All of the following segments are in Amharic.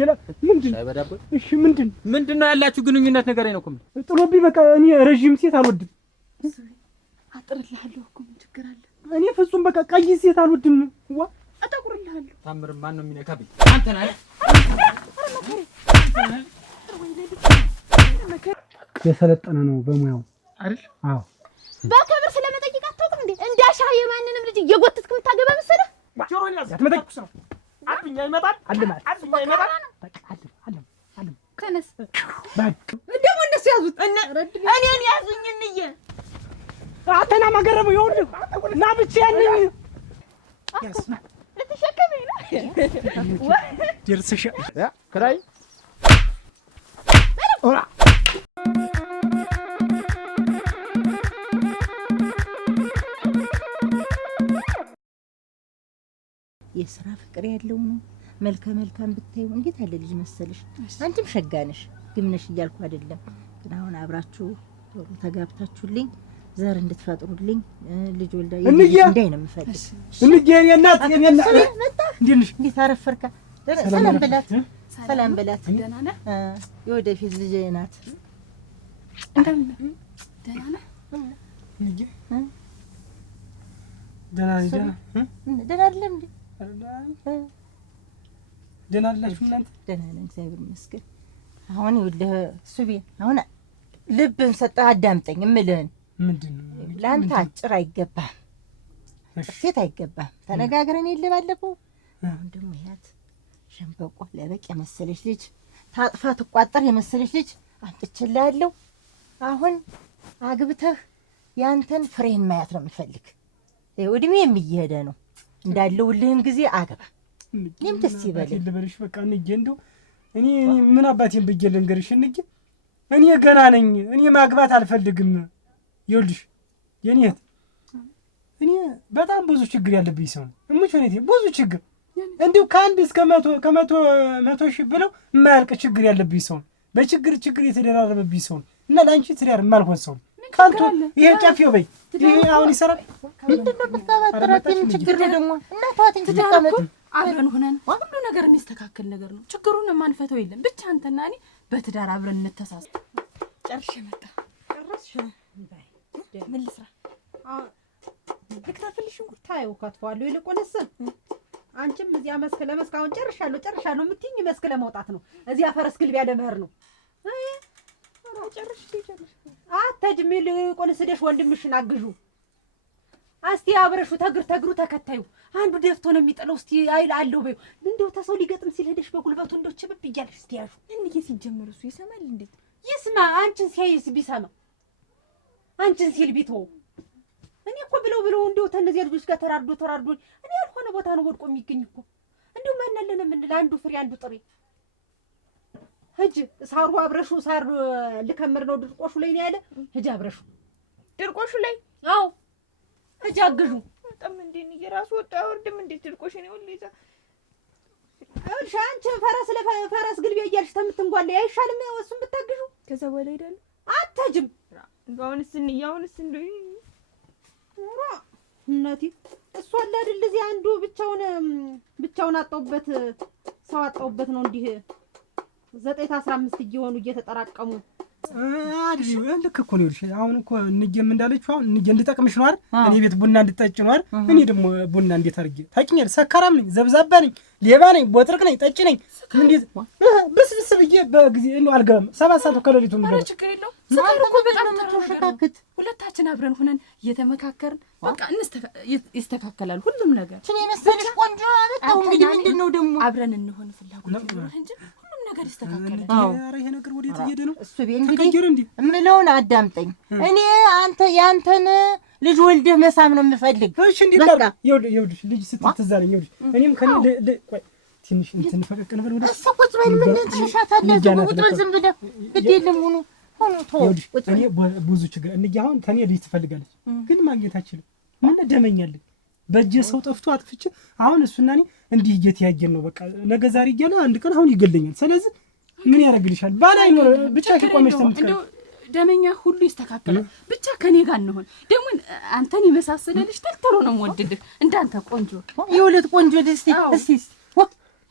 ይላ ምንድን አይበዳብ እሺ ምንድነው ያላችሁ ግንኙነት ነገረኝ ነው እኮ ጥሎብኝ በቃ እኔ ረጅም ሴት አልወድም አጥርልሃለሁ እኮ ምን ችግር አለ እኔ ፍጹም በቃ ቀይ ሴት አልወድም ዋ አጠቁርልሃለሁ ታምር ማን ነው የሚነካብኝ አንተ ነህ የሰለጠነ ነው በሙያው አይደል አዎ በክብር ስለመጠየቅ አታውቅም እንዴ እንዳሻህ የማንንም ልጅ እየጎተትክ የምታገባ መሰለህ ጆሮን ያዝ አትመጠቅስ ነው አብኛ ይመጣል አልማት አብኛ ይመጣል በቃ አለም ተነስ በቃ ደግሞ እነሱ ያዙት እኔን ያዙኝ እንዬ አተና ማገረመው ይኸውልህ ና ብቻ ያንኝ ያስና ልትሸከመኝ ነው ደርሰሽ ከላይ ኦራ የስራ ፍቅር ያለው ነው መልካም ብታዩ እንዴት አለ ልጅ መሰለሽ አንቺም ሸጋነሽ ግምነሽ እያልኩ አይደለም ግን አሁን አብራችሁ ቶሎ ተጋብታችሁልኝ ዘር እንድትፈጥሩልኝ ልጅ ወልዳ እንዳይ ነው የምፈልግ እንዴ የኔ እናት እንዴት አረፈርካ ሰላም በላት ደህና ነህ የወደፊት ልጅ ናት ደህና ነህ ልጅ ደህና አይደለም እንዴ ደህና አይደላችሁ እናንተ ደህና ነን እግዚአብሔር ይመስገን አሁን ይኸውልህ ሱቢ አሁን ልብን ሰጠህ አዳምጠኝ እምልህን ምንድነው ለአንተ አጭር አይገባም ሴት አይገባም ተነጋግረን የለ ባለፈው አሁን ደግሞ ያት ሸምበቆ ለበቅ የመሰለች ልጅ ታጥፋ ትቋጠር የመሰለች ልጅ አምጥቼልሃለሁ አሁን አግብተህ ያንተን ፍሬን ማየት ነው የምፈልግ እድሜ የሚሄደ ነው እንዳለውልህን ጊዜ አገባ እኔም ደስ ይበልህ ልበልሽ በቃ እንጂ እንደው እኔ ምን አባቴን ብዬ ልንገርሽ እንጂ እኔ ገና ነኝ እኔ ማግባት አልፈልግም ይኸውልሽ የኔ እኔ በጣም ብዙ ችግር ያለብኝ ሰው ነው እሙች እኔ ብዙ ችግር እንዴው ከአንድ እስከ 100 ሺህ ብለው የማያልቅ ችግር ያለብኝ ሰው በችግር የተደራረበብኝ ሰው እና ላንቺ ትዳር የማልሆን ሰው ካንቱ ይሄ ጨፊው በይ ይሄ አሁን ይሰራል ምንድነው በተባጠራት ችግር ደግሞ እናቷን ተቀመጥ አብረን ሆነን ሁሉ ነገር የሚስተካከል ነገር ነው ችግሩን ማንፈተው የለም ብቻ አንተና እኔ በትዳር አብረን እንተሳሰብ ጨርሼ መጣ ጨርሼ ምን ልስራ ልክተፍልሽ ታየው ካትፋለሁ ይልቁንስ አንቺም እዚያ መስክ ለመስክ አሁን ጨርሻለሁ የምትይኝ መስክ ለማውጣት ነው እዚያ ፈረስ ግልቢያ ለመህር ነው ጨርሽ አትጅሚ ይልቁንስ ደሽ ወንድምሽን አግዡ አስቲ አብረሹ ተግሩ ተከታዩ አንዱ ደፍቶ ነው የሚጠለው እስቲ አይል አለው በዩ እንደው ተሰው ሊገጥም ሲል ሄደሽ በጉልበቱ እንደው ችብብ ይያልሽ እስቲ ያዡ እንዴ ሲጀምር እሱ ይሰማል እንዴት ይስማ አንቺን ሲያይስ ቢሰማ አንቺን ሲል ቢተው እኔ እኮ ብለው እንደው ተነዚህ ልጆች ጋር ተራርዶ እኔ ያልሆነ ቦታ ነው ወድቆ የሚገኝ እኮ እንደው ማንነን ምን ለአንዱ ፍሬ አንዱ ጥሬ ሂጅ ሳሩ አብረሹ ሳር ልከምር ነው ድርቆሹ ላይ ነው ያለ ሂጅ አብረሹ ድርቆሹ ላይ አዎ ሂጅ አግዡ በጣም እንዴ እየራሱ ወጣ ወርድም እንዴት ድርቆሽ ነው ለይዛ አንቺ ፈረስ ግልቢያ እያልሽ ተምትንጓለ አይሻልም እሱን ብታግዡ ከዛ በኋላ ሄዳል አታጅም አሁንስ እንደው ራ እናቴ እሱ አለ አይደል እዚህ አንዱ ብቻውን አጣውበት ሰው አጣውበት ነው እንዲህ 9-15 እየሆኑ እየተጠራቀሙ አዲስ ልክ እኮ ነው ይልሽ አሁን እኮ እንጀም እንዳለችው አሁን እንጀ እንድጠቅምሽ ነው አይደል እኔ ቤት ቡና እንድጠጭ ነው አይደል እኔ ደግሞ ቡና እንዴት አድርጌ ታውቂኛል ሰካራም ነኝ ዘብዛባ ነኝ ሌባ ነኝ ቦጥርቅ ነኝ ጠጭ ነኝ እንዴት ብስብስ ብዬ በጊዜ ነው አልገባም 7 ሰዓት ከሌሊቱ ነው አረ ችግር የለው ሰካር እኮ በጣም ተሸካክት ሁለታችን አብረን ሆነን እየተመካከርን በቃ ይስተካከላል ሁሉም ነገር እኔ መሰለሽ ቆንጆ አመጣው እንግዲህ ምንድነው ደግሞ አብረን እንሆን ፍላጎት ነው እንጂ ነገር ይስተካከላል ኧረ ይሄ ነገር ወዴት እየሄደ ነው እሱ እንግዲህ እምለውን አዳምጠኝ እኔ አንተ ያንተን ልጅ ወልደህ መሳም ነው የምፈልግ እሺ እንዴት ይኸውልሽ ልጅ ስትትዛለኝ ይኸውልሽ እኔም ከኔ ቆይ ትንሽ እንትን ፈቀቅ ነበር ወደ እሱ ቁጭ በል ምን ትሸሻታለህ ቁጭ በል ዝም ብለህ ግድ የለም ሆኖ ይኸውልሽ እኔ ብዙ ችግር እንዴ አሁን ከኔ ልጅ ትፈልጋለች ግን ማግኘት አትችልም ምን ደመኛለኝ በእጄ ሰው ጠፍቶ አጥፍቼ አሁን እሱና እኔ እንዲህ እየተያየን ነው በቃ ነገ ዛሬ እያለ አንድ ቀን አሁን ይገለኛል ስለዚህ ምን ያደርግልሻል ባላይ ነው ብቻ ከቆመሽ ተምትከ ደመኛ ሁሉ ይስተካከላል ብቻ ከኔ ጋር እንሆን ደግሞ አንተን ይመሳሰለልሽ ተልተሮ ነው ወንድልህ እንዳንተ ቆንጆ የሁለት ቆንጆ እስቲ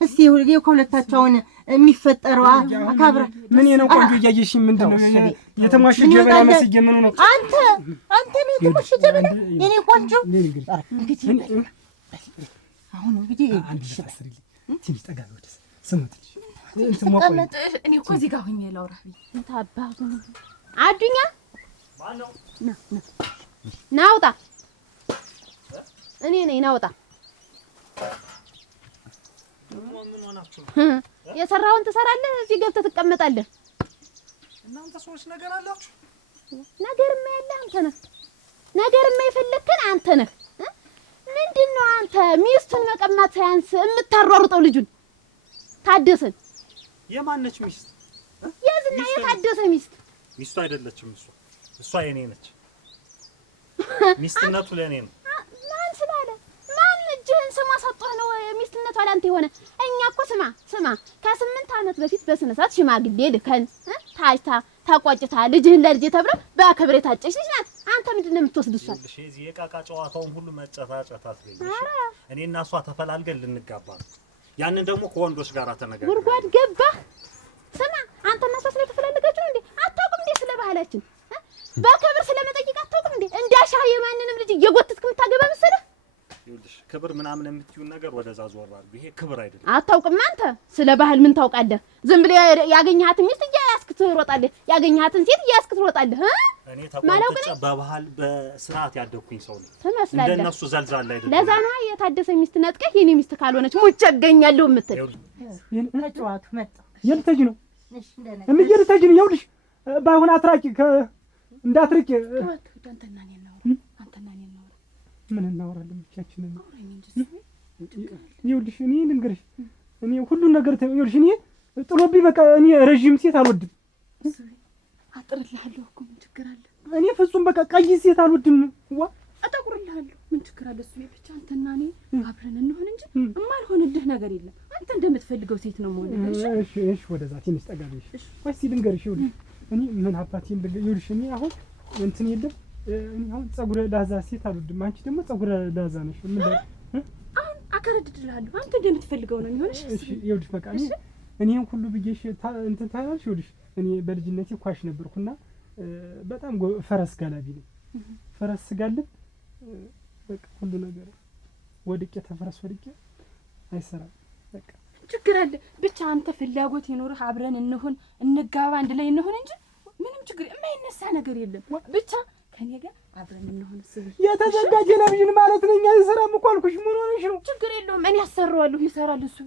እስቲ ከሁለታቸውን የሚፈጠረው አካብራ ምን ነው ቆንጆ እያየሽ ምንድን ነው የተሟሸ ጀበና መስዬ ምን ነው አንተ ነው የተሟሸ ጀበና የኔ ቆንጆ እንግዲህ አሁን እንግዲህ ትንሽ ጠጋ ወደስ ስሙት እኔ እኮ እዚህ ጋር ሆኜ ላውራ እንት አባቱ አዱኛ ማነው ናውጣ እኔ ነኝ ናውጣ ምን ሆናችሁ የሰራውን ትሰራለህ እዚህ ገብተህ ትቀመጣለህ እናንተ ሰዎች ነገር አላችሁ ነገርማ ያለህ አንተ ነህ ነገርማ የፈለክን አንተ ነህ ምንድነው አንተ ሚስቱን መቀማት ሳያንስ የምታሯሩጠው ልጁን ታደሰን የማነች ሚስት የዝና የታደሰ ሚስቱ አይደለችም እሷ የኔ ነች ሚስትነቱ ለኔ ነው ማን ስላለ ማን እጅህን ስማ ሰጥቶህ ነው ሚስትነቱ አላንተ የሆነ እኛ እኮ ስማ ከ8 ዓመት በፊት በስነ ስርዓት ሽማግሌ ልከን ታይታ ታቋጭታ ልጅህን ለልጅ ተብሎ በክብር የታጨች ልጅ ናት አንተ ምንድነው የምትወስድሷል እሺ እዚህ የቃቃ ጨዋታውን ሁሉ መጨታጨት አትገኝሽ እኔና እሷ ተፈላልገን ልንጋባ ነው ያንን ደግሞ ከወንዶች ጋር ተነጋግረን ጉርጓድ ገባ ስማ አንተና እሷ ስለተፈላልጋችሁ እንዴ አታውቅም እንዴ ስለ ባህላችን በክብር ስለመጠይቅ አታውቅም እንዴ እንዳሻ የማንንም ልጅ እየጎተትክ የምታገባ መሰለህ ይኸውልሽ ክብር ምናምን የምትይው ነገር ወደዛ ዞር አድርጉ ይሄ ክብር አይደለም አታውቅም አንተ ስለ ባህል ምን ታውቃለህ ዝም ብለህ ያገኘሃትን ሚስት እያያስክ ትሮጣለህ ያገኘሃትን ሴት እያያስክ ትሮጣለህ እኔ ተቋጥጬ በባህል በስርዓት ያደኩኝ ሰው ነኝ ትመስላለህ እንደነሱ ዘልዛላ አይደለም ለዛ ነው የታደሰ ሚስት ነጥቀህ የኔ ሚስት ካልሆነች ሙቼ እገኛለሁ የምትል ተጫዋቱ መጣ የልተጅ ነው እንዴ የልተጅ ነው ይኸውልሽ ባይሆን አትራቂ እንዳትርቂ አንተና እኔ ነው ምን እናወራለን ብቻችንን ይኸውልሽ እኔ ልንገርሽ እኔ ሁሉን ነገር ይኸውልሽ እኔ ጥሎብኝ በቃ እኔ ረጅም ሴት አልወድም አጥርልሃለሁ እኮ ምን ችግር አለ እኔ ፍጹም በቃ ቀይ ሴት አልወድም አጠቁርልሃለሁ ምን ችግር አለ እሱ ብቻ አንተና እኔ አብረን እንሆን እንጂ የማልሆንልህ ነገር የለም አንተ እንደምትፈልገው ሴት ነው መሆን እሺ ወደዛ ትንሽ ጠጋ ብለሽ ወይስ ልንገርሽ ይኸውልሽ እኔ ምን አባቴን ይኸውልሽ እኔ አሁን እንትን የለም እኔ አሁን ፀጉረ ላዛ ሴት አልወድም አንቺ ደግሞ ፀጉረ ላዛ ነሽ ምን ላይ አሁን አከረድድልሃለሁ አንተ እንደምትፈልገው ነው የሚሆንሽ እሺ ይኸውልሽ በቃ እኔን ሁሉ ብዬሽ እንትን ታያለሽ ይኸውልሽ እኔ በልጅነቴ ኳሽ ነበርኩና በጣም ፈረስ ጋላቢ ነኝ ፈረስ ጋልብ በቃ ሁሉ ነገር ወድቄ ተፈረስ ወድቄ አይሰራም በቃ ችግር አለ ብቻ አንተ ፍላጎት ይኖርህ አብረን እንሆን እንጋባ አንድ ላይ እንሆን እንጂ ምንም ችግር የማይነሳ ነገር የለም ብቻ ከኔ ጋር አብረን እንሆን የተዘጋ ቴሌቪዥን ማለት ነው አይሰራም እኮ አልኩሽ ምን ሆነሽ ነው ችግር የለውም እኔ አሰራዋለሁ ይሰራል እሱ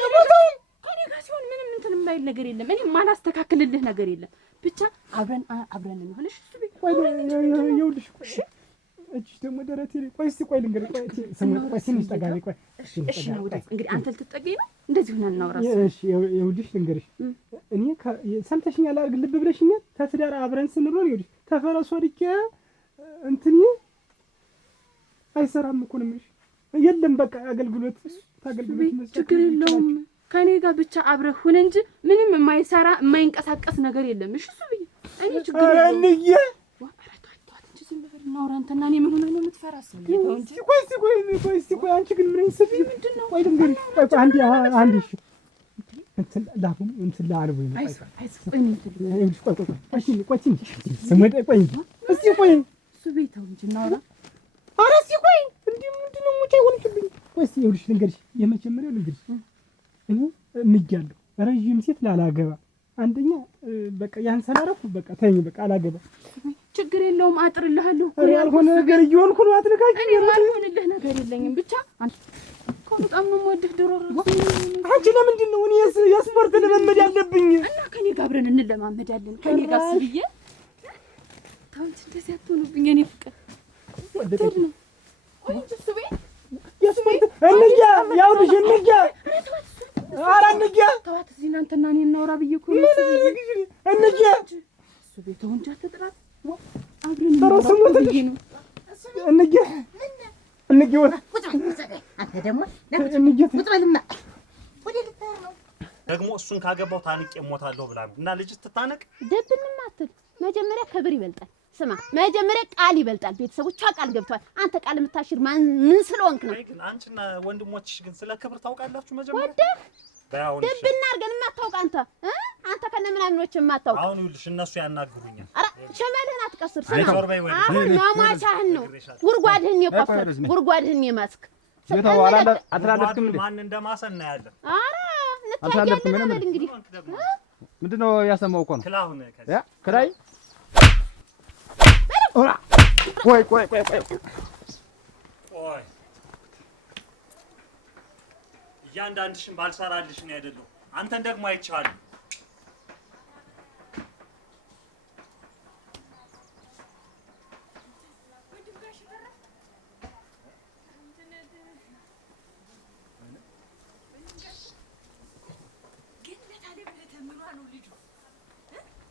የቦታው ከኔ ጋር ሲሆን ምንም እንትን የማይል ነገር የለም እኔ ማላስተካክልልህ ነገር የለም ብቻ አብረን እንሆንሽ እሱ ይኸውልሽ እሺ ደግሞ ደረቴ ላይ ቆይ እስኪ ቆይ ልንገርሽ ቆይ ትንሽ ጠጋ በይ ቆይ እሺ ነው እንግዲህ አንተ ልትጠገኝ ነው እንደዚህ ሆነን እናውራ እሺ ይኸውልሽ ልንገርሽ እኔ ሰምተሽኛል አይደል ልብ ብለሽኛል ከትዳር አብረን ስንኖር ይኸውልሽ ተፈረስ ወድቄ እንትን አይሰራም እኮ ነው የምልሽ የለም በቃ አገልግሎት ችግር የለውም ከኔ ጋር ብቻ አብረህ ሁን እንጂ ምንም የማይሰራ የማይንቀሳቀስ ነገር የለም እሺ እሱ እኔ ችግር የለውም እናውራንተና እኔ ምን ሆነ ነው የምትፈራስ ነው እንጂ ቆይ አንቺ ግን ምን ይስብ ምንድነው ቆይ ልንገርሽ ቆይ አንድ እሺ እንትን ላሁን እንትን ላልቦ ነው ቆይ እስቲ ቆይ እሱ ቤታው እንጂ እናውራ ኧረ እስቲ ቆይ እንዴ ምንድነው ሙጫ ይሆንሽብኝ ቆይ እስቲ ይኸውልሽ ልንገርሽ የመጀመሪያው ልንገርሽ እኔ ምጃለሁ ረጅም ሴት ላላገባ አንደኛ በቃ ያን ሰላረኩ በቃ ተይኝ በቃ አላገባ ችግር የለውም አጥርልሃለሁ እኮ ያልሆነ ነገር እየሆንኩ ነው አትነካኝ እኔ ማልሆንልህ ነገር የለኝም ብቻ አንተ በጣም ነው የምወድህ ድሮ አንቺ ለምንድን ነው እኔ የስፖርት ልምምድ ያለብኝ እና ከኔ ጋር አብረን እንለማመዳለን ከኔ ጋር ስብዬ ታውንት እንደዚህ አትሆንብኝ እኔ ፍቅር ወደድ ነው ወይ እሱ ቤት የስፖርት እንጃ ያውልሽ እንጃ ኧረ እንጃ ተዋት እዚህ እናንተና እኔ እናውራ ብዬሽ እኮ ነው እንጃ እሱ ቤት አሁን ጃ ተጥራት አብረን እንጃ አንተ ደግሞ ደግሞ እሱን ካገባው ታንቄ እሞታለሁ ብላ ነው እና ልጅ ትታነቅ ደብንም አትል መጀመሪያ ክብር ይበልጣል ስማ መጀመሪያ ቃል ይበልጣል። ቤተሰቦቿ ቃል ገብተዋል። አንተ ቃል የምታሽር ምን ስለሆንክ ነው? ግን አንቺና ወንድሞችሽ ግን ስለ ክብር ታውቃላችሁ? መጀመሪያ ወደ ደብና አድርገን የማታውቅ አንተ ከነ ምናምኖች የማታውቅ አሁን ይኸውልሽ እነሱ ያናግሩኛል። ኧረ ሸመልህን አትቀስር። ስማ አሁን መሟቻህን ነው ጉድጓድህን የቆፈር ጉድጓድህን የማስክ የተዋላ አትላለፍክም እንዴ? ማን እንደማሰን እናያለን። ኧረ እንታያለን በል እንግዲህ ምንድነው ያሰማው እኮ ነው ክላሁን ያ ክላይ ኦራ ቆይ እያንዳንድሽን ባልሰራልሽ ነው አይደለም። አንተን ደግሞ አይቻለሁ።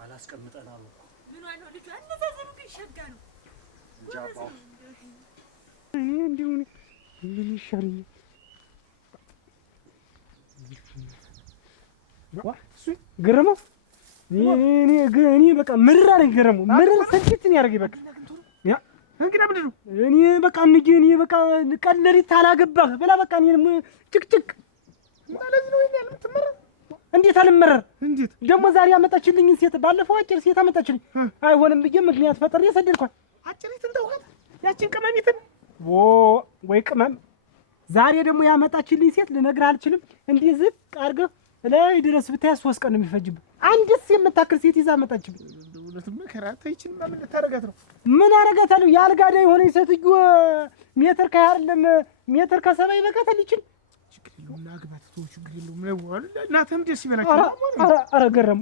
አላስቀምጠናል እኮ ምን ነው ልጁ አነዛዘሩ ግን ሸጋ ነው። ጃባው እኔ እንዲሁ ምን ይሻለኛል? ገረመው እኔ በቃ ምርር አለኝ። ገረመው ምርር ሰልችትን ያደርገኝ በቃ ያ እንግዲህ ምንድን ነው እኔ በቃ እኔ በቃ ቀለሪት አላገባህ ብላ በቃ እኔ ጭቅጭቅ ማለት ነው። እኔ አልምትመራ እንዴት አልመረር? እንዴት ደግሞ ዛሬ ያመጣችልኝ ሴት ባለፈው አጭር ሴት አመጣችልኝ። አይሆንም ብዬ ምክንያት ፈጥሬ ሰደድኳት። አጭሪትን ተውካት ያችን ቅመሚትን ወይ ቅመም። ዛሬ ደግሞ ያመጣችልኝ ሴት ልነግርህ አልችልም። እንዲህ ዝቅ አድርገህ ላይ ድረስ ብታይ 3 ቀን ነው የሚፈጅብህ። አንድስ የምታክል ሴት ይዛ አመጣችልኝ። ሁለቱም ከራታ ይችን ምን ልታረጋት ነው? ምን አረጋታለሁ? ያልጋዳ የሆነ ሴትዮ ሜትር ከ አይደለም ሜትር ከ70 ይበቃታል። ይችን ችግር የለውም ናግባት ተው፣ ችግር የለውም ነው እናንተም ደስ ይበላችሁ። ኧረ ገረሙ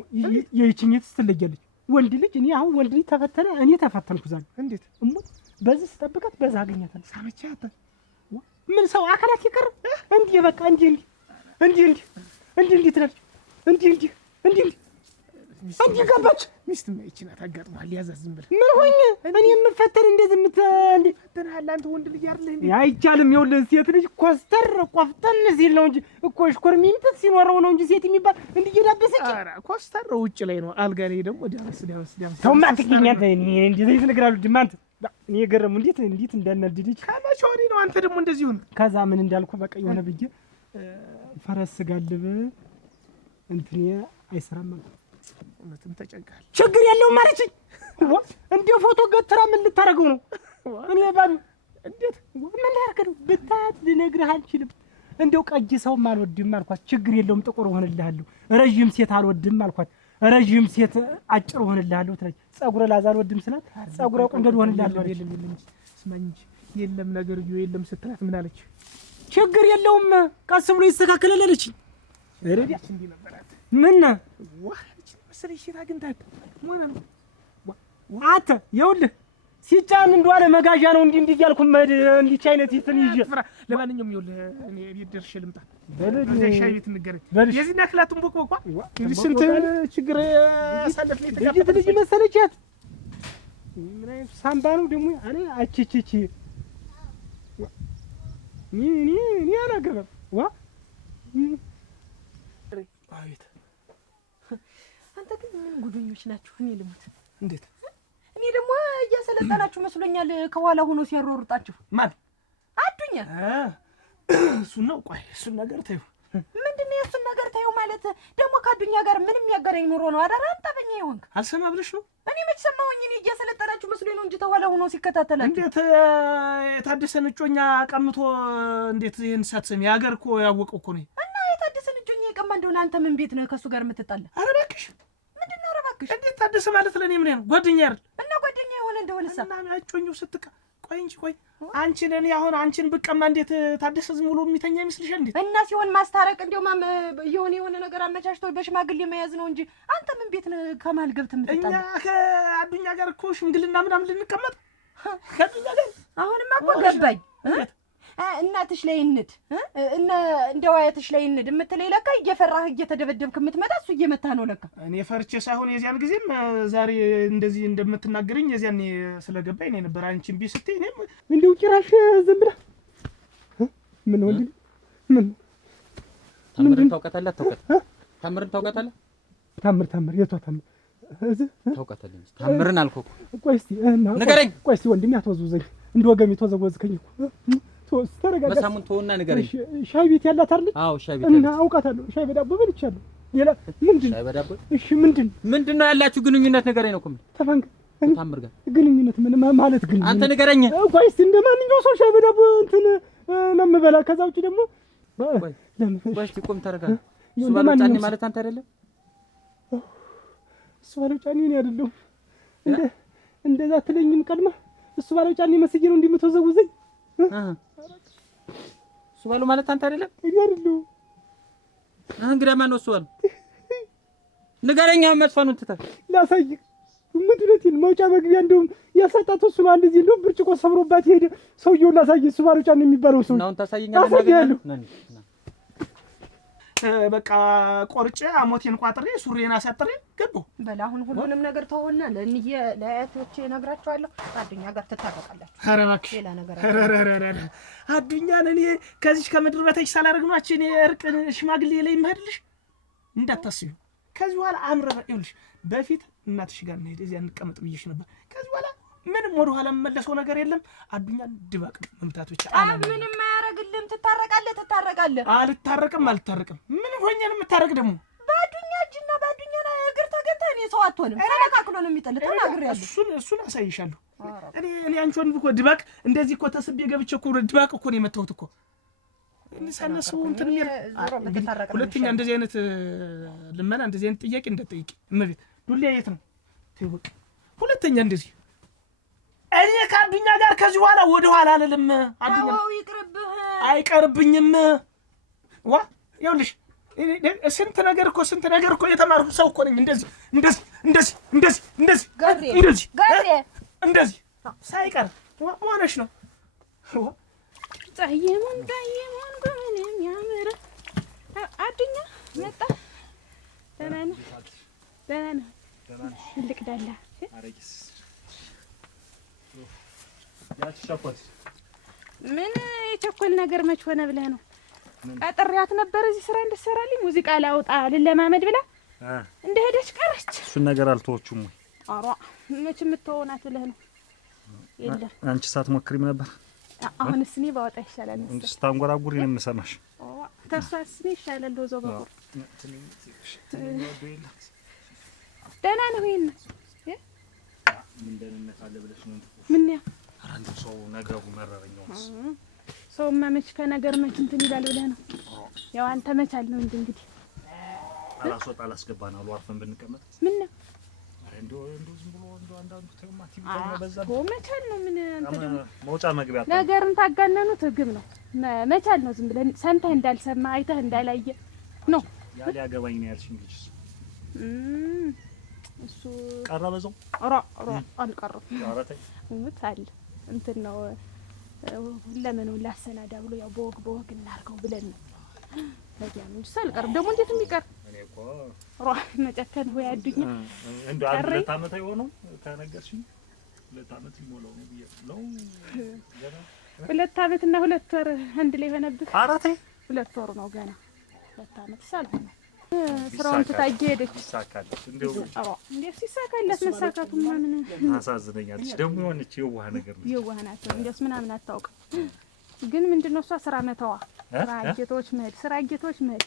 የይችኝት ትለያለች። ወንድ ልጅ እኔ አሁን ወንድ ልጅ ተፈተነ፣ እኔ ተፈተንኩ ዛሬ። እንዴት እሙት በዚህ ስጠብቃት በዛ አገኛታለሁ። ሳመቻታ ምን ሰው አካላት ይቀር እንዴ? በቃ እንዴ ትላለች። እንዴ ገባች። ሚስት ማይችናት አጋጥሟል። ያዛዝ ዝም ብለህ ምን ሆኜ እኔ የምፈተን እንደዚህ እንዴ ፈተናል። አንተ ወንድ ልጅ አይደለህ እንዴ? አይቻልም። ይኸውልህ ሴት ልጅ ኮስተር ቆፍጠን ሲል ነው እንጂ እኮ እሽኮርሚንት ሲኖረው ነው እንጂ ሴት የሚባል እንዴ እየዳበሰች። ኧረ ኮስተር ውጭ ላይ ነው፣ አልጋ ላይ ደግሞ ዳበስ ተውማ ትግኛት። እኔ እንደዚህ ትነግራሉ ድማንት እኔ ገረሙ እንዴት እንዳናድድች ከመቼ ወዲህ ነው አንተ ደግሞ እንደዚህ ሆነ? ከዛ ምን እንዳልኩ በቃ የሆነ ብዬ ፈረስ ጋልብ እንትኔ አይሰራም ማለት እውነትም ተጨንቃል። ችግር የለውም ማለችኝ። እንደ ፎቶ ገትራ ምን ልታረገው ነው? እኔ ባሉ እንዴት ምን ላርገ ነው ብታት ልነግርህ አልችልም። እንደው ቀይ ሰውም አልወድም አልኳት። ችግር የለውም ጥቁር ሆነልሃለሁ። ረጅም ሴት አልወድም አልኳት። ረጅም ሴት አጭር ሆነልሃለሁ ትላለች። ጸጉረ ላዛ አልወድም ስላት ጸጉረ ቆንጆ ሆነልሃለሁ። የለም ስማኝ እንጂ የለም ነገር የለም ስትላት ምን አለች? ችግር የለውም ቀስ ብሎ ይስተካከላል አለችኝ። ረዲያ እንዴ ነበራት ምን ዋህ መሰለሽ ታግንታት ማን ነው አንተ? ይኸውልህ ሲጫን እንደዋለ መጋዣ ነው እንዲህ እያልኩ መድ እንዲህ አይነት ይትን ይዤ ለማንኛውም ይኸውልህ እኔ ቤት ደርሼ ልምጣ። በለኝ ሻይ ቤት እንገረኝ። የዚህና ክላቱን ቦቅቦቋ ስንት ችግር ያሳለፍን የተጋፈጠ ልጅ መሰለቻት። ምን አይነት ሳምባ ነው ደግሞ እኔ አቺቺቺ እኔ አላገባም። አቤት አንተ ግን ምን ጉደኞች ናችሁ? እኔ ልሙት። እንዴት? እኔ ደግሞ እያሰለጠናችሁ መስሎኛል። ከኋላ ሆኖ ሲያሯሩጣችሁ ማን? አዱኛ እሱን ነው። ቆይ እሱን ነገር ተይው። ምንድን ነው የእሱን ነገር ተይው ማለት? ደግሞ ከአዱኛ ጋር ምንም የሚያገናኝ ኑሮ ነው? አዳራ አንጠበኛ ይሆንክ አልሰማ ብለሽ ነው? እኔ መች ሰማሁኝ? እኔ እያሰለጠናችሁ መስሎኝ ነው እንጂ ተኋላ ሆኖ ሲከታተላችሁ። እንዴት የታደሰን እጮኛ ቀምቶ እንዴት ይሄን ሳትሰሚ? የሀገር እኮ ያወቀው እኮ ነው። እና የታደሰን እጮኛ የቀማ እንደሆነ አንተ ምን ቤት ነህ ከእሱ ጋር የምትጣላ? ኧረ እባክሽ ምንድን ነው? ኧረ እባክሽ እንዴት ታደሰ ማለት ለእኔ ምን ነው ጓደኛ አይደል? እና ጓደኛ የሆነ እንደሆነ ሳ እና እጮኛው ስትቀ ቆይ እንጂ ቆይ አንቺን እኔ አሁን አንቺን ብቀማ እንዴት ታደሰ ዝም ብሎ የሚተኛ ይመስልሻል? እንዴት እና ሲሆን ማስታረቅ እንደው የሆነ ነገር አመቻችተው በሽማግሌ መያዝ ነው እንጂ አንተ ምን ቤት ነህ ከመሀል ገብተህ የምትጣላ? እኛ ከአዱኛ ጋር እኮ ሽምግልና ምናምን ልንቀመጥ ከአዱኛ ጋር አሁንማ እኮ ገባኝ። እናትሽ ላይ እንድ እንደው አያትሽ ላይ እንድ የምትለኝ ለካ እየፈራህ እየተደበደብክ የምትመጣ እሱ እየመታህ ነው ለካ። እኔ ፈርቼ ሳይሆን የዚያን ጊዜም ዛሬ እንደዚህ እንደምትናገረኝ የዚያን ስለገባኝ ነው ነበር። አንቺ እምቢ ስትይ እኔም እንደው ጭራሽ ዝም ብለህ ምን ወንድ ምን ታምርን ታውቃታለህ? ታምርን ታውቃታለህ? ታምር የቷ ታምር? ታውቃታለህ እንጂ ታምርን አልኩህ እኮ። ቆይ እስቲ ንገረኝ። ቆይ እስቲ ወንድሜ አትወዝውዘኝ፣ እንደ ወገሜ ተወዘወዝከኝ እኮ። ተረጋጋ። በሳምንት ተወውና ንገረኝ። ሻይ ቤት ያላት አይደል? አዎ ሻይ ቤት እና አውቃታለሁ። ሻይ በዳቦ በልቻለሁ። ሌላ ምንድን? ሻይ በዳቦ? እሺ ምንድን ነው ያላችሁ ግንኙነት? ንገረኝ ነው እኮ ምን ተፋንክ ታምር ጋር ግንኙነት ምን ማለት ግን? አንተ ንገረኝ። ቆይ እስቲ እንደ ማንኛውም ሰው ሻይ በዳቦ እንትን ነው የምበላ። ከዛ ውጪ ደግሞ ቆይ እስቲ ቁም፣ ተረጋጋ። እሱ ባለው ጫኔ ማለት አንተ አይደለም? እሱ ባለው ጫኔ እኔ አይደለሁም። እንደዛ አትለኝም ቀድማ። እሱ ባለው ጫኔ መስዬ ነው እንዲህ የምትወዘውዘኝ። እሱ ባለው ማለት አንተ አይደለም? እኔ አይደለሁም። እንግዲህ ማን ነው እሱ ባለው? ንገረኛ። መጥፋኑን ትተህ ላሳይህ። ምድረቴን መውጫ መግቢያ እንደውም ያሳጣት እሱ ነው። እንደዚህ እንደውም ብርጭቆ ሰብሮባት ሄደ። ሰውዬውን ላሳይህ። እሱ ባለው ጫኔ የሚባለው ሰው አሁን ታሳይኛለህ። በቃ ቆርጬ አሞቴን ቋጥሬ ሱሬን አሳጥሬ ገባሁ። በል አሁን ሁሉንም ነገር ተወውና ለእንዬ ለአያቶቼ እነግራቸዋለሁ። አዱኛ ጋር ትታረቃላችሁ። ኧረ እባክሽ ሌላ ነገር አዱኛን እኔ ከዚች ከምድር በታች ሳላደርግ ነው እኔ እርቅ ሽማግሌ ላይ የምሄድልሽ እንዳታስቢው። ከዚህ በኋላ አምረረ ይኸውልሽ፣ በፊት እናትሽ ጋር እንሄድ እዚያ እንቀመጥ ብዬሽ ነበር። ከዚህ በኋላ ምንም ወደ ኋላ የምመለሰው ነገር የለም። አዱኛን ድባቅ መምታት ብቻ። ምንም አያረግልም። ትታረቃለህ። አልታረቅም። ምን ሆኜ ነው የምታረቅ ደግሞ? በአዱኛ እጅና በአዱኛ እግር ተገተህ እኔ ሰው አትሆንም። ተነካክሎ ነው የሚጥልህ። ተናግሬያለሁ። እሱን አሳይሻለሁ። እኔ አንቺን እኮ ድባቅ እንደዚህ እኮ ተስቤ ገብቼ እኮ ድባቅ እኮ ነው የመታሁት እኮ። ሳነሰው እንትን ሁለተኛ እንደዚህ አይነት ልመና እንደዚህ አይነት ጥያቄ እንዳትጠይቂ እመቤት። ዱሊያ የት ነው? ተይው በቃ። ሁለተኛ እንደዚህ እኔ ከአዱኛ ጋር ከዚህ በኋላ ወደ ኋላ አልልም። አዱኛ ይቅርብህ። አይቀርብኝም። ዋ ይኸውልሽ ስንት ነገር እኮ የተማርኩ ሰው እኮ ነኝ። እንደዚህ ሳይቀር ሆነሽ ነው። ጠይሙን ምንም ያምር አዱኛ መጣ። ደህና ነህ? ትልቅ ዳላ ምን የቸኮል ነገር መች ሆነ ብለህ ነው? ቀጥሬያት ነበር እዚህ ስራ እንድትሰራልኝ ሙዚቃ ላውጣ ልለማመድ ብላ እንደሄደች ቀረች። እሱን ነገር አልተወችም ወይ? ኧረ መች የምትሆናት ብለህ ነው? የለም አንቺ ሳትሞክሪም ነበር? አሁንስ እኔ ባወጣ ይሻላል መሰለኝ። እንዴ ስታንጎራጉሪ ነው የምሰማሽ። ተርሳስ እኔ ይሻላል ወዘው በቁር ደህና ነው። ይሄን ምን ደህንነት አለ ብለሽ ነው? ምን ያ አንተ ሰው ነገሩ መረረኛውስ ሰውማ መች ከነገር መች እንትን ይላል ብለህ ነው? ያው አንተ መቻል ነው እንግዲህ አላስወጣ አላስገባ ነው አሉ አርፈን ብንቀመጥ ምን ነው እንደው ዝም ብሎ አንዳንዱ ተማቲ ቢሆን በዛ መቻል ነው። ምን አንተ ደግሞ መውጫ መግቢያ ነገርን ታጋነኑት ግብ ነው መቻል ነው። ዝም ብለህ ሰምተህ እንዳልሰማ አይተህ እንዳላየ ነው። ያ ሊያገባኝ ነው ያልሽኝ ልጅ እሱ ቀረ በዛው ኧረ አልቀረም። ኧረ ተይ ሙት አለ እንትን ነው ለምን ላሰናዳ ብሎ ያው በወግ እናርገው ብለን ነው ለዲያ ነው እንጂ አልቀረም። ደግሞ እንዴት የሚቀር እኔ እኮ መጨከን ሆይ አዱኛ እንደው አንድ 2 ዓመት አይሆነው ከነገርሽኝ 2 ዓመት ሊሞላው ነው ብዬሽ ነው። 2 ዓመትና 2 ወር አንድ ላይ ሆነብህ። ኧረ ተይ 2 ወር ነው ገና 2 ዓመት ሳልሆነ ስራውን ትታየ ሄደች። ይሳካልሽ እንደው እንዴት ሲሳካለት መሳካቱማ ምን ታሳዝነኛለች። ደግሞ የሆነች የዋህ ነገር ነው። የዋህ ናት እንደስ ምናምን አታውቅም። ግን ምንድነው እሷ ስራ መተዋ ስራ አጌቶች መሄድ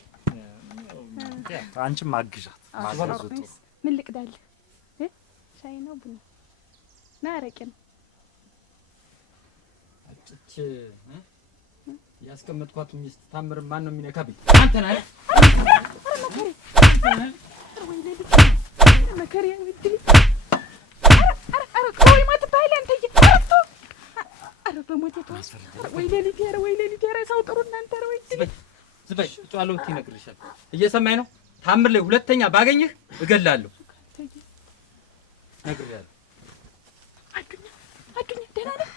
አንቺም አግዣት ማለት ነው። ምን ልቅዳለህ? ሻይ ነው ቡና ና አረቄ ነው አጭች ያስቀመጥኳት ሚስት ታምር ማን ነው የሚነካብኝ? አንተ ነህ። መከሪያ ምድል ቆይ ማት ባይል አንተ በሞቴ ተዋስ ወይ ሌሊት ያረ ሰው ጥሩ እናንተ ወይ ዝበይ ጫሎት ይነግርሻል። እየሰማኝ ነው? ታምር ላይ ሁለተኛ ባገኘህ እገላለሁ። ነግሬያለሁ። አዱኛ ደህና ነህ?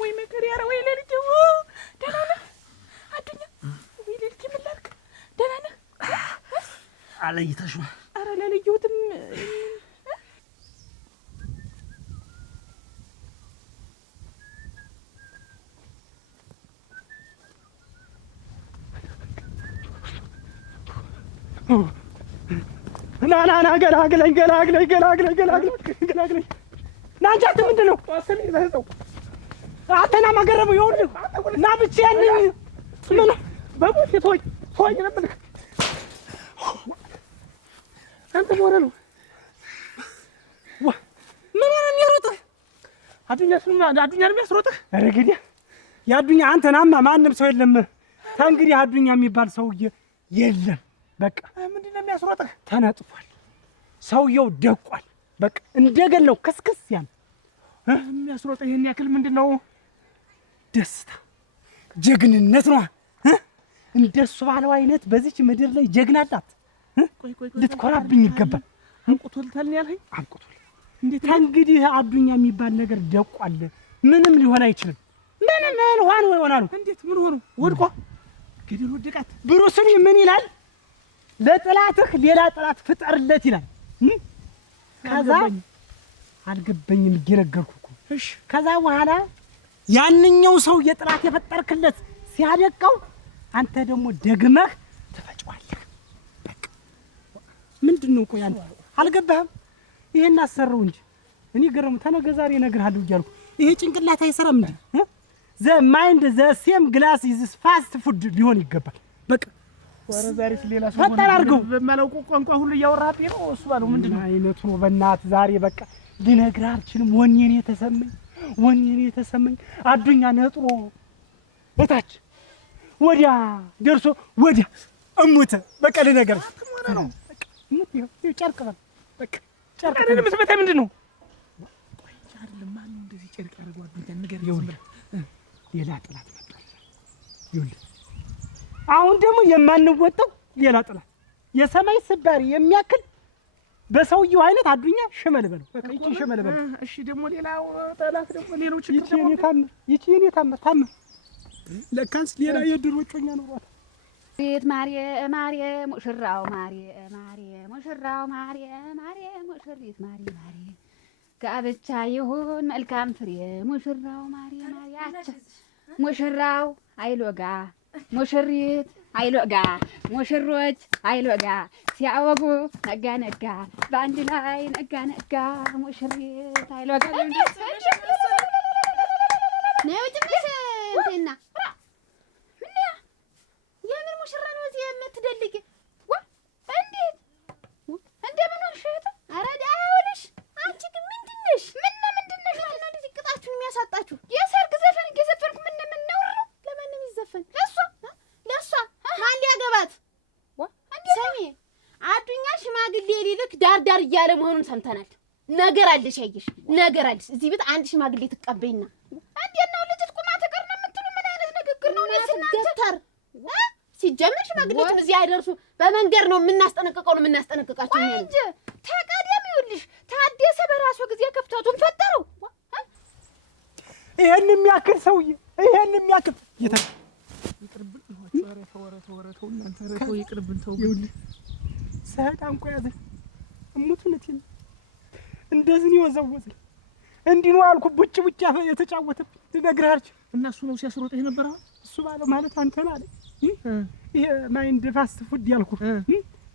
ወይ መከሪያ ወይ ሌሊት ደህና ነህ? አዱኛ ወይ ሌሊት ምን ላድርግ? ደህና ነህ? አለይተሽው? ኧረ አላለየሁትም። ና ገላግለኝ ና እንጂ አንተ ምንድን ነው አተና ማገረሙ ይኸውልህ ና ብቻ ያለኝ ምን በቦት ተወኝ ነበር አንተ ወረ ነው ምን ነው የሚሮጥህ አዱኛ የሚያስሮጥህ ኧረ ግዲያ የአዱኛ አንተናማ ማንም ሰው የለም ታንግዲህ አዱኛ የሚባል ሰውዬ የለም በቃ ምንድን ነው የሚያስሮጥህ ተነጥፏል ሰውየው ደቋል በቃ እንደገለው ከስከስ ያለ የሚያስሮጥህ ይሄን ያክል ምንድነው ደስታ ጀግንነት ነው እንደሱ ባለው አይነት በዚች ምድር ላይ ጀግና አላት ልትኮራብኝ ይገባል አንቁቶልታል ያልኸኝ አንቁቶል እንዴት እንግዲህ አዱኛ የሚባል ነገር ደቋል ምንም ሊሆን አይችልም ምንም ሆነ ይሆናል እንዴት ምን ሆኖ ወድቆ ገደል ወደቃት ብሩስኒ ምን ይላል ለጥላትህ ሌላ ጥላት ፍጠርለት ይላል ከዛ አልገባኝም እየነገርኩህ እሺ ከዛ በኋላ ያንኛው ሰው የጥላት የፈጠርክለት ሲያደቀው አንተ ደግሞ ደግመህ ትፈጫዋለህ በቃ ምንድነው ቆይ አንተ አልገባህም ይሄን አሰረው እንጂ እኔ ገረም ተነገ ዛሬ እነግርሃለሁ እያልኩ ይሄ ጭንቅላት አይሰራም እንዴ ዘ ማይንድ ዘ ሴም ግላስ ኢዝ ፋስት ፉድ ሊሆን ይገባል በቃ ወረ ዛሬ ሌላ ሰው ፈጠራርገው በማላውቁ ቋንቋ ሁሉ እያወራህ ነው እሱ ባለው ምንድነው አይነቱ ነው በእናትህ ዛሬ በቃ ልነግርህ አልችልም ወኔን የተሰማኝ አዱኛ ነጥሮ እታች ወዲያ ደርሶ ወዲያ እሙተ በቃ ልነግርህ ነው በቃ እሙት ይኸው ጨርቅ በቃ ጨርቅ አይደለም መስበታ ምንድነው ቆይ አይደለም ማን እንደዚህ ጨርቅ ያደርገው አዱኛ ነገር ሌላ ጥላት መጣ ይኸውልህ አሁን ደግሞ የማንወጣው ሌላ ጥላት የሰማይ ስባሪ የሚያክል በሰውየው አይነት አዱኛ ሽመልበል በቃ ይቺ ሽመልበል እሺ ደግሞ ሌላው ጥላት ደግሞ ሌሎች ይቺ የኔ ታምር ለካንስ ሌላ የድሮጮኛ ኖሯት ቤት ማርየ ሙሽራው ማርየ ሙሽራው ማርየ ሙሽሪት ማርየ ጋብቻ ይሁን መልካም ፍሬ ሙሽራው ማርየ አቻ ሙሽራው አይሎጋ ሙሽሪት አይሎጋ ሙሽሮች አይሎጋ ሲያወጉ ነጋ በአንድ ላይ ነጋ ሙሽሪት አይሎጋ ነው ትምስ እንትና ምን የምን ሙሽራ ነው እዚህ የምትደልጊ እንዴት እንደምን ወሽታ አረዳ አይሆንሽ አንቺ ግን ምንድነሽ ማለት ነው እንደዚህ ቅጣችሁን የሚያሳጣችሁ የሰርግ ዘፈን እየዘፈንኩ ምን ነው ለማንም ይዘፈን ለሷ ማን ሊያገባት ሰሚ አዱኛ ሽማግሌ ሊልክ ዳር እያለ መሆኑን ሰምተናል ነገር አለሽ ያይሽ ነገር አለሽ እዚህ ቤት አንድ ሽማግሌ ትቀበይና እንዴት ነው ልጅት ቁማ ተቀር ነው የምትሉ ምን አይነት ንግግር ነው ለስናንተር ሲጀምር ሽማግሌዎች እዚህ አይደርሱ በመንገር ነው የምናስጠነቅቃቸው እንጂ ተቀደም ይውልሽ ታደሰ በራሱ ጊዜ ከፍታቱን ፈጠረው ይሄን የሚያክል ሰውዬ ይሄን የሚያክል ይቅርብን ወረተው እናንተ ረተው ይቅርብን ተው ይውልሽ ሰይጣን ቆያዘ እሙትነት እንደዚህ ነው ወዘወዘ እንዲህ ነው አልኩ ቡጭ የተጫወተብኝ ልነግርህ እና እሱ ነው ሲያስሮጥ የነበረው እሱ ባለው ማለት አንተና አለ ይሄ ማይንድ ፋስት ፉድ ያልኩ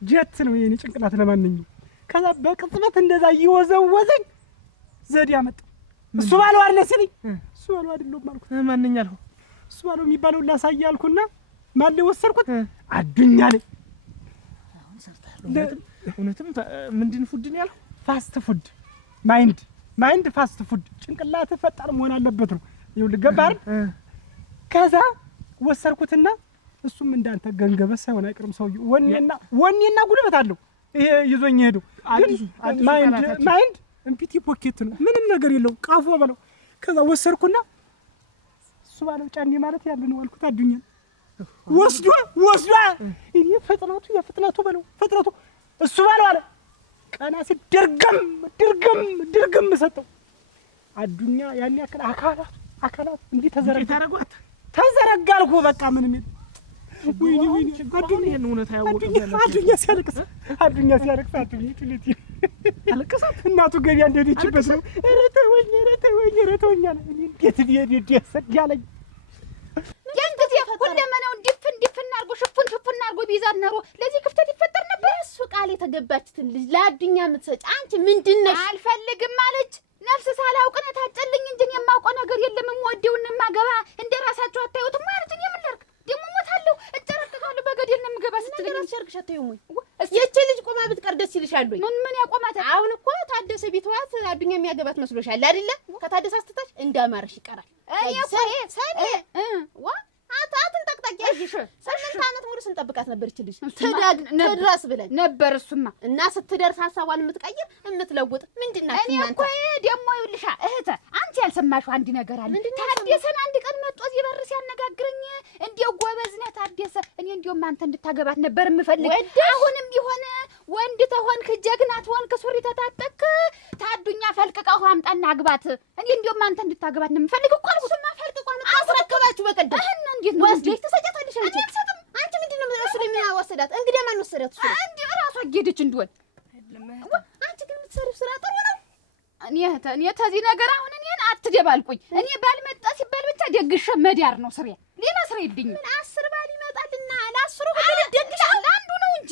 ጀት ነው የኔ ጭንቅላት ለማንኛውም ከዛ በቅጽበት እንደዛ ይወዘወዘኝ ዘዴ አመጣ እሱ ባለው አይደለ ሲልኝ እሱ ባለው አይደለም አልኩ ማንኛው እሱ ባለው የሚባለው ላሳይ አልኩና ማን ወሰድኩት አዱኛ ላይ አሁን ሰርታለሁ እውነትም ምንድን ፉድ ነው ያለው ፋስት ፉድ ማይንድ ፋስት ፉድ ጭንቅላት ፈጣን መሆን አለበት ነው ይኸውልህ ገባህ ከዛ ወሰድኩትና እሱም እንዳንተ ገንገበስ ሳይሆን አይቀርም ሰውዬው ወኔና ጉልበት አለው ይሄ ይዞኝ ሄዶ ማይንድ እምፒቲ ፖኬት ነው ምንም ነገር የለው ቃፎ በለው ከዛ ወሰድኩና እሱ ባለው ጫኔ ማለት ያለ ነው አልኩት አዱኛ ወስዶ እኔ ፍጥነቱ በለው ፍጥነቱ እሱ ባለው አለ ቀና ሲል ድርግም ሰጠው አዱኛ ያን ያክል አካላት እንዲህ ተዘረጋልኩ በቃ ምንም ወይኔ አዱኛ እውነት ያወቀው አዱኛ ሲያለቅስ ትልት አለቀሳት እናቱ ገቢያ እንደሄደችበት ነው ኧረ ተወኝ እንዴት ቢሄድ ያሰጋለኝ ያን ጊዜ ሁለመናው ድፍን አድርጎ ሽፉን ድብና አድርጎ ቢይዛት ኖሮ ለዚህ ክፍተት ይፈጠር ነበር። እሱ ቃል የተገባችትን ልጅ ለአዱኛ የምትሰጭ አንቺ ምንድን ነሽ? አልፈልግም አለች። ነፍስ ሳላውቅ ነው የታጨልኝ እንጂ የማውቀው ነገር የለም። የምወደውን የማገባ እንደ ራሳቸው አታዩትም ማለት ነው። የምን ላድርግ ደግሞ ሞታለሁ፣ እጨረቅቃለሁ፣ በገደል ነው የምገባ ስትለኝ ነገር ሸርክሽ አታዩም ወይ? የቺ ልጅ ቆማ ብትቀር ደስ ይልሻል ወይ? ምን ያቆማታል? አሁን እኮ ታደሰ ቢተዋት አዱኛ የሚያገባት መስሎሻል አይደለ? ከታደሰ አስተታች እንዳማረሽ ይቀራል። እኔ እኮ ሰኔ አታትን ጠቅጣቂ ያይሽ 8 ዓመት ሙሉ ስንጠብቃት ነበር ይች ልጅ ትድረስ ብለን ነበር። እሱማ እና ስትደርስ ሀሳቧን የምትቀይር የምትለውጥ ምንድን ናት? እኔ እኮ ደግሞ ይኸውልሽ እህተ አንቺ ያልሰማሽው አንድ ነገር አለ። ታደሰን አንድ ቀን መጥቶ እዚህ በር ሲያነጋግረኝ እንዲያው ጎበዝ ነህ ታደሰ፣ እኔ እንዲያውም አንተ እንድታገባት ነበር የምፈልግ። አሁንም ቢሆን ወንድ ተሆንክ ጀግና ተሆንክ ሱሪ ተታጠቅክ ታዱኛ ፈልቅቀው አምጣና አግባት፣ እኔ እንዲያውም አንተ እንድታገባት ነው የምፈልግ እኮ አልኩት። እሱማ ፈልቅቋን አስረከባችሁ በቀደም እና እንዴት ነው ወስደሽ ትሰጫታለሽ? አንቺ ምንድን ነው እሱ ለምን ወሰዳት? እንግዲህ ማን ወሰዳት? እሱ እንዴ ራሷ ጌደች እንደሆነ አንቺ ግን የምትሰሪው ስራ ጥሩ ነው። እኔ ተዚህ ነገር አሁን እኔን አትደባልቁኝ። እኔ ባልመጣ ሲባል ብቻ ደግሼ መዳር ነው ስሬ፣ ሌላ ስራ የለኝም። ምን 10 ባል ይመጣልና ለ10 ሁሉ ደግሻል። ለአንዱ ነው እንጂ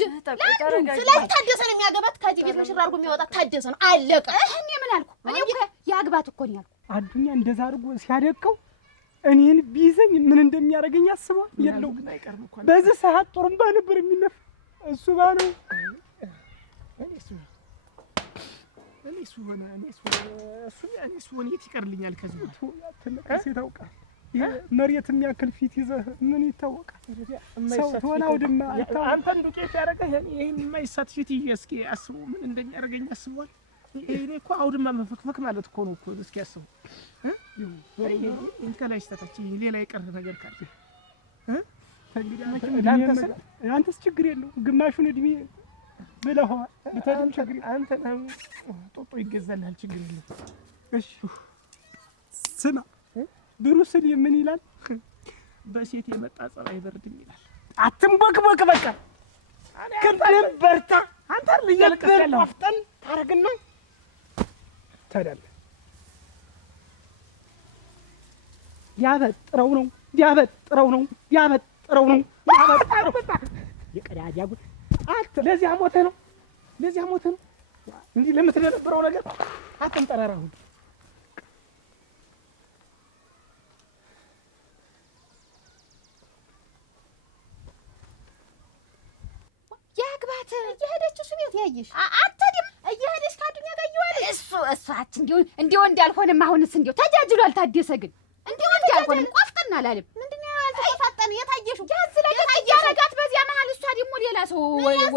ስለዚህ ታደሰ ነው የሚያገባት። ከዚህ ቤት መሽራ አድርጎ የሚያወጣ ታደሰ ነው። አለቀ። እኔ ምን አልኩ? እኔ እኮ ያግባት እኮ ነው ያልኩ። አዱኛ እንደዛ አድርጎ ሲያደቀው እኔን ቢይዘኝ ምን እንደሚያደርገኝ አስበው። የለው በዚህ ሰዓት ጦርምባ ነበር የሚነፍ እሱ ባለው እሱ የት ይቀርልኛል? ከዚህ ትልቅ ታውቃ መሬት የሚያክል ፊት ይዘህ ምን ይታወቃል? ሰው ትሆናው ድማ አንተን ዱቄት ያደረገህ ይሄን የማይሳት ፊት እስኪ አስቡ ምን እንደሚያደርገኝ አስቧል። ይሄ እኮ አውድማ መፈክፈክ ማለት እኮ ነው እኮ እስኪ አስቡ። እንከላይ ስተታች ሌላ የቀረ ነገር ካለ አንተስ ችግር የለው ግማሹን እድሜ ብለኸዋል። ብታድም ችግር አንተ ጦጦ ይገዛልሃል። ችግር የለም። እሺ ስማ ብሩስሊ ምን ይላል? በሴት የመጣ ጸባይ በርድም ይላል። አትንቦቅቦቅ በቃ ክብር በርታ። አንተ ልያልቀስ ያለው አፍጠን ታረግና ታዳለ ያበጥረው ነው ያበጥረው ነው ያበጥረው ነው ያበጥረው የቀዳዳ ጉድ አንተ ለዚህ አሞተ ነው እንዴ ለምትደረብረው ነገር አትንጠራራው። ያግባት እየሄደች እሱ ቤት ያየሽ አታዲም እየሄደች ካዱኛ ጋር ይዋል እሷች እንዲሁ እንዳልሆነም አሁንስ እንዲሁ ተጃጅሏል። ታደሰ ግን እንዲሁ እንዳልሆነም ቆፍጠና አላለም። ምንድነው ያልተፋጠነ የታየሽው? ያዝ ላይ ያረጋት በዚያ መሀል እሷ ደግሞ ሌላ ሰው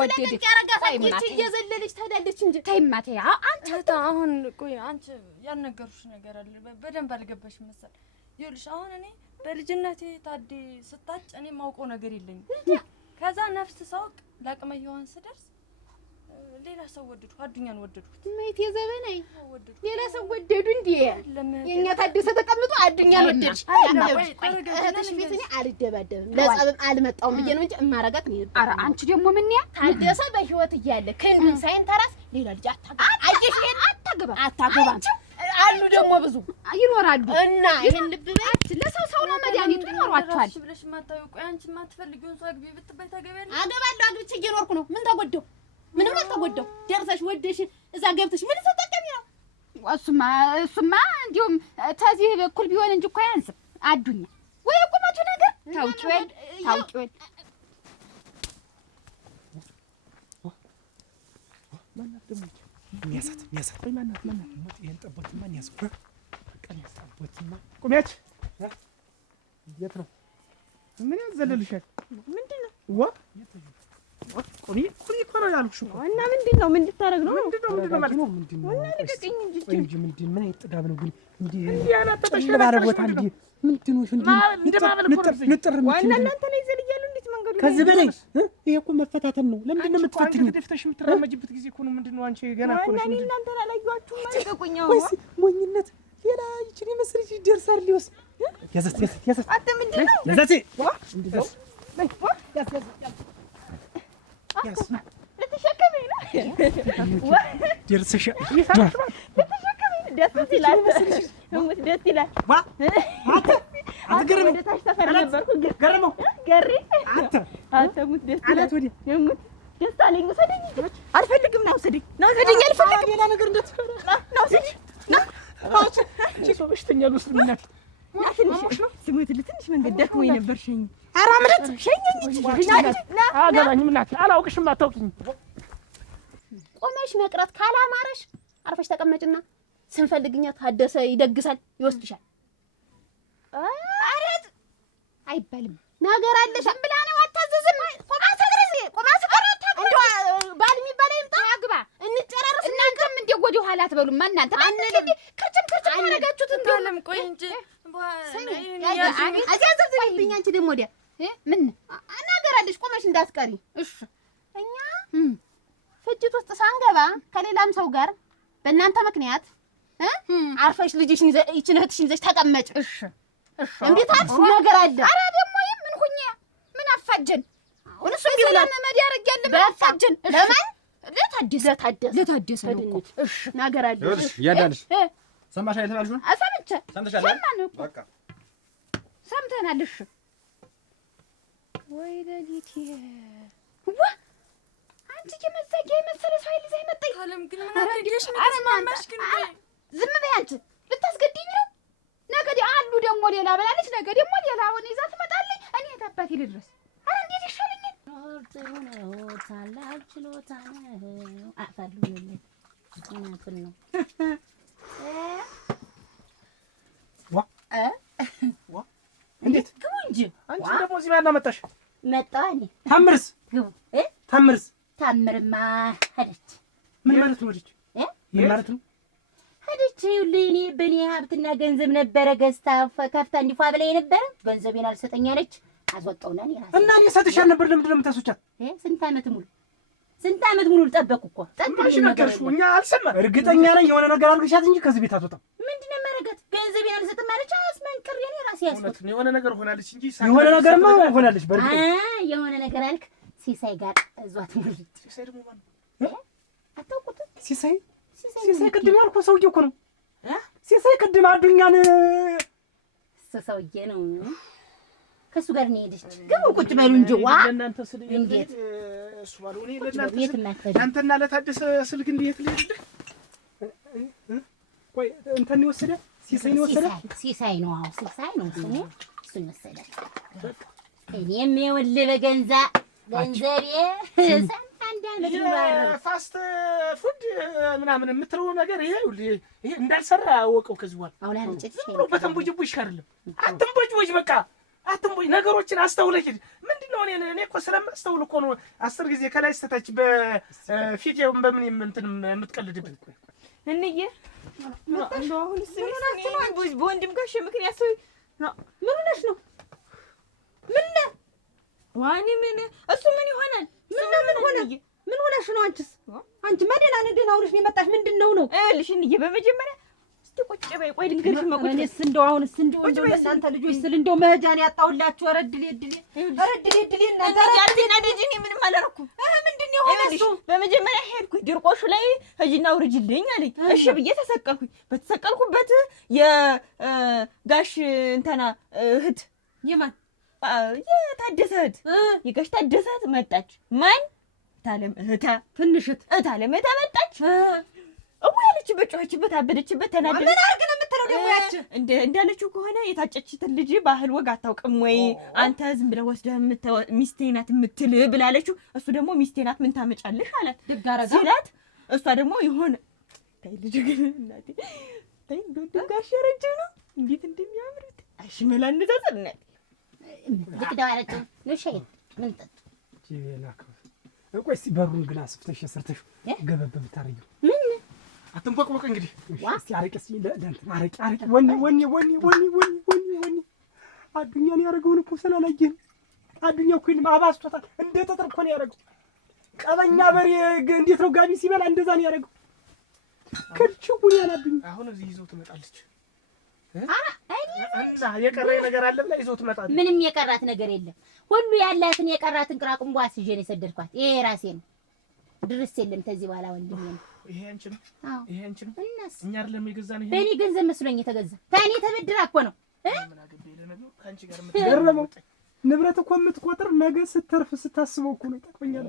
ወደደች። ያረጋት እየዘለለች ታዳለች እንጂ ተይማቴ አንተ አሁን ቆይ አንቺ ያልነገሩሽ ነገር አለ በደንብ አልገባሽ መሰል። ይኸውልሽ አሁን እኔ በልጅነቴ ታዴ ስታጭ እኔ ማውቀው ነገር የለኝም። ከዛ ነፍስ ሳውቅ ለቅመ ሔዋን ስደርስ ሌላ ሰው ወደድኩ፣ አዱኛን ወደድኩት። ማይት የዘበናይ ወደድኩ ሌላ ሰው ወደዱ እንዴ? የኛ ታደሰ ተቀምጦ አዱኛን ወደድሽ። እህትሽ ፊት እኔ አልደባደብም ለጸብም አልመጣውም ብዬ ነው እንጂ እማረጋት ነው። ኧረ አንቺ ደግሞ ምን ያ ታደሰ በህይወት እያለ ክንዱን ሳይንተራስ ሌላ ልጅ አታገባም አሉ ደግሞ ብዙ ይኖራሉ። እና ይሄን ልብ በይ ለሰው ነው መድኃኒቱ ይኖራቸዋል ብለሽ ማታውቁ አንቺ ማትፈልጊውን ሰው አግቢ ብትባይ ታገቢያለሽ። አገባለሁ አግብቼ እየኖርኩ ነው። ምን ተጎደው? ምንም አልተጎደው። ደርሰሽ ወደሽ እዛ ገብተሽ ምን ተጠቀሚ ነው? እሱማ እንዲሁም ተዚህ በኩል ቢሆን እንጂ እኮ አያንስም። አዱኛ ወይ ቁመቱ ነገር ታውቂው ማናት ደግሞ ሚያሳት ወይ ማናት ሞት ይሄን ጠቦትማ ያዘው በቃ ያስጠቦትማ ቁሚያች የት ነው? ምን ያዘለልሻል? ምንድነው? ቁሚ እኮ ነው ያልኩሽ እኮ። እና ምንድነው? ምን ልታረግ ነው? ምንድነው ማለት ነው? ምንድነው? እና ልቀቅኝ እንጂ ምንድን ምን አይጥጋብ ነው ግን እንዴ ያላጠጠሽ ባረቦታ እንዴ ምንድነው? ንጥር ዋና እናንተ ላይ ዘልያሉ እንዴት መንገዱ ከዚህ በላይ ይሄ እኮ መፈታተን ነው። ለምንድን ነው የምትፈትኝ? ደፍተሽ የምትራመጂበት ጊዜ እኮ ነው። ምንድነው አንቺ ገና እኮ ነሽ። ዋና እናንተ አላያችሁም ማለት ነው። ወይስ ሞኝነት ሌላ ይችል መስሪት ይደርሳል ሊወስ ያዘት አንተ ምንድነው? ያዘት እንደው ልትሸከመኝ ነው ደርሰሽ ደስ ይላል። ደስ ይላል። አትገርም? ወደ ታች ተፈር ነበርኩ ገረመው ገሪ አተሙት ደስ አላት ወዲያ የሙት ደስ አለኝ። ወሰደኝ አልፈልግም። ና ወሰደኝ፣ ና ወሰደኝ አልፈልግም። ሌላ ነገር እንዳትፈራ ና ወሰደኝ ና አውጭ እቺ በሽተኛ ልውስድ ምናት ና ትንሽ ነው ስሙትል ትንሽ መንገድ ደክሞኝ ነበር። ሸኝ ኧረ አምልጥ ሸኘኝ እንጂ ና አገባኝም እናት አላውቅሽም አታውቂኝ። ቆመሽ መቅረት ካላማረሽ አርፈሽ ተቀመጭና ስንፈልግኛ ታደሰ ይደግሳል ይወስድሻል። አረት አይባልም ነገር አለሽ ብላ ነው አታዘዝም። ቆማ ተግረዚ ቆማ ተቀረታ እንደው ባል የሚባል ይምጣ ያግባ እንጨራረስ። እናንተም እንደ ጎዲ ኋላ አትበሉም። እናንተ አንልም ከርጭም ያረጋችሁት እንደለም። ቆይ እንጂ አዚያዘብኝ አንቺ ደግሞ ወዲያ ምን ነገር አለሽ ቆመሽ እንዳትቀሪ እሺ። እኛ ፍጅት ውስጥ ሳንገባ ከሌላም ሰው ጋር በእናንተ ምክንያት አርፈሽ ልጅሽን ይችን እህትሽን ይዘሽ ተቀመጭ እሺ። እንዴት አልሽ ነገር አለ። ኧረ ደግሞ ምን ሁኛ ምን አፋጀን እሱ ቢሆን መመድ ያረጋል በአፋጀን ለማን ለታደሰ ነው እኮ እሺ ነገር አለ። እሺ ያዳልሽ ሰማሽ አይተባልሽው አሰምቼ ሰምተሻል በቃ ሰምተናል። እሺ ወይ ለሊት ዋ አንቺ የመዘገ የመሰለ ሰው ይልዛ ይመጣይ አለም ግን ምን አድርገሽ ነው ተስማማሽ? ግን ዝም በይ አንቺ ልታስገድኝ ነው። ነገ አሉ ደግሞ ሌላ በላለች። ነገ ደግሞ ሌላ ሆነ ይዛ ትመጣለች። እኔ ታባቴ ልድረስ። አረ እንዴት ይሻለኛል? ጥሩ ነው ታላቅ ችሎታ ነው። አፋሉ ነው እናቱን ነው ዋ እንዴት ግቡ እንጂ አንቺ ደግሞ እዚህ ማን አመጣሽ? መጣሁ እኔ። ታምርስ ግቡ ታምርስ ታምርማ ሄደች። ምን ማለት ነው? ልጅ ምን ማለት ነው? ሄደች ይኸውልህ እኔ በእኔ ሀብትና ገንዘብ ነበረ ገዝታ ከፍታ እንዲፏ ብላኝ ነበረ። ገንዘቤን አልሰጠኝ አለች። አስወጣውና እኔ ራሴ እና እኔ ሰጥሻል ነበር። ለምንድን ነው የምታስወጫት? ስንት ዓመት ሙሉ ልጠበቅ እኮ ጠብቅሽ ነገርሽ እኛ አልሰማን። እርግጠኛ ነኝ የሆነ ነገር አልግሻት እንጂ ከዚህ ቤት አትወጣም። ምንድን ነው የማደርጋት? ገንዘቤን አልሰጥም አለች። አስመንቅሬ እኔ ራሴ ያስወጣ የሆነ ነገር ሆናለች እንጂ የሆነ ነገርማ ሆናለች። በርግጥ የሆነ ነገር አልክ። ሲሳይ ጋር እዟት ሙሉ ሲሳይ ደግሞ ማን አታውቁትም? ሲሳይ ቅድም ያልኩህ ሰውዬ እኮ ነው። ሲሳይ ቅድም አዱኛን እሱ ሰውዬ ነው። ከእሱ ጋር ነው የሄደች። ግቡ ቁጭ በሉ እንጂ ዋ ለእናንተ ስልክ እንዴት እሱ ባሉ እኔ ለእናንተና ለታደሰ ስልክ እንዴት ልሄድልህ? ቆይ እንትን ይወሰደ ሲሳይ ነው ወሰደ። ሲሳይ ነው። አዎ ሲሳይ ነው ስሙ። እሱን ወሰደ። እኔም ይኸውልህ ገንዘቤ ፋስት ፉድ ምናምን የምትለው ነገር ይሄ እንዳልሰራ አወቀው። ከዚህ በኋላ አሁን አንቺ በተንቦጅቦሽ አይደለም አትንቦጅቦሽ፣ በቃ አትንቦጅ። ነገሮችን አስተውለሽ ምንድነው? እኔ እኮ ስለማስተውል እኮ ነው 10 ጊዜ ከላይ ስተታች በፊት በምን እንትን የምትቀልድብን እንዬ እንደው አሁን በወንድም ጋሽ ምክንያት ሰው ምን ሆነሽ ነው? ምን ነው ዋኒ ምን እሱ ምን ይሆናል? ምን ሆነ? ምን ሆነሽ ነው? አንቺ መደና ነደና አውልሽ ነው የመጣሽ ምንድነው ነው? እልሽ እንዬ በመጀመሪያ እስቲ ቁጭ በይ። ቆይ ልንገርሽ መቆጭ እኔስ እንደው አሁንስ እንደው እናንተ ልጆች ስል እንደው መሄጃን ያጣውላችሁ። ረድሌ እናንተ ያልቲና ልጅኒ ምንም አላረኩም። ምንድነው የሆነሱ? በመጀመሪያ ሄድኩኝ ድርቆሹ ላይ ሂጂና አውርጅልኝ አለኝ። እሺ ብዬ ተሰቀልኩኝ። በተሰቀልኩበት የጋሽ እንተና እህት የማን የታደሰ እህት የጋሽ ታደሰ እህት መጣች። ማን ታለም እህታ ትንሽት ታለም እህታ መጣች። ያለችበት ጮኸችበት፣ አበደችበት፣ ተናደደች። ምን አድርግ ነው የምትለው ደግሞ? ያች እንዳለችው ከሆነ የታጨችትን ልጅ ባህል ወግ አታውቅም ወይ አንተ ዝም ብለህ ወስደህ ሚስቴ ናት የምትል ብላለችው። እሱ ደግሞ ሚስቴ ናት ምን ታመጫለሽ አላት ሲላት፣ እሷ ደግሞ የሆነ ታይ ልጅ ግን እናቴ ታይ እንደው ጋሽ ያረጀ ነው እንዴት እንደሚያምሩት እሺ መላንታ ጽናት ልክዳው አለችው ነው ሸይ ምን ጠጥ ጂላክ ቆይ እስቲ በሩን ግን አስፍተሽ ሰርተሽ ገበብ ብታረጊው ምን አትንቦቅቦቅ እንግዲህ እስቲ አረቄስ ለእንትን አረቄ ወኒ አዱኛን ያደረገውን እኮ ስላላየን አዱኛ እኮ አባስቶታል። እንደ ጠጥር እኮ ነው ያደረገው። ቀበኛ በሬ እንዴት ነው ጋቢ ሲበላ እንደዛ ነው ያደረገው። ከልችውን ያላዱኝ አሁን እዚህ ይዘው ትመጣለች። እና የቀረ ነገር አለ ብላ ይዘው ትመጣለች። ምንም የቀራት ነገር የለም። ሁሉ ያላትን የቀራትን ቅራቅንቧ አስይዤ ነው የሰደድኳት። ይሄ ራሴ ነው ድርስ የለም። ከዚህ በኋላ ወንድሜ ነው። ይሄ አንቺ ነው። አዎ ይሄ አንቺ ነው። እናስ እኛ አይደለም የገዛን። ይሄ በእኔ ገንዘብ መስሎኝ የተገዛ ታኔ ተበድራ እኮ ነው። ምን አገባኝ ለነገሩ ከአንቺ ጋር ንብረት እኮ የምትቆጥር ነገ ስትተርፍ ስታስበው እኮ ነው ይጠቅመኛል።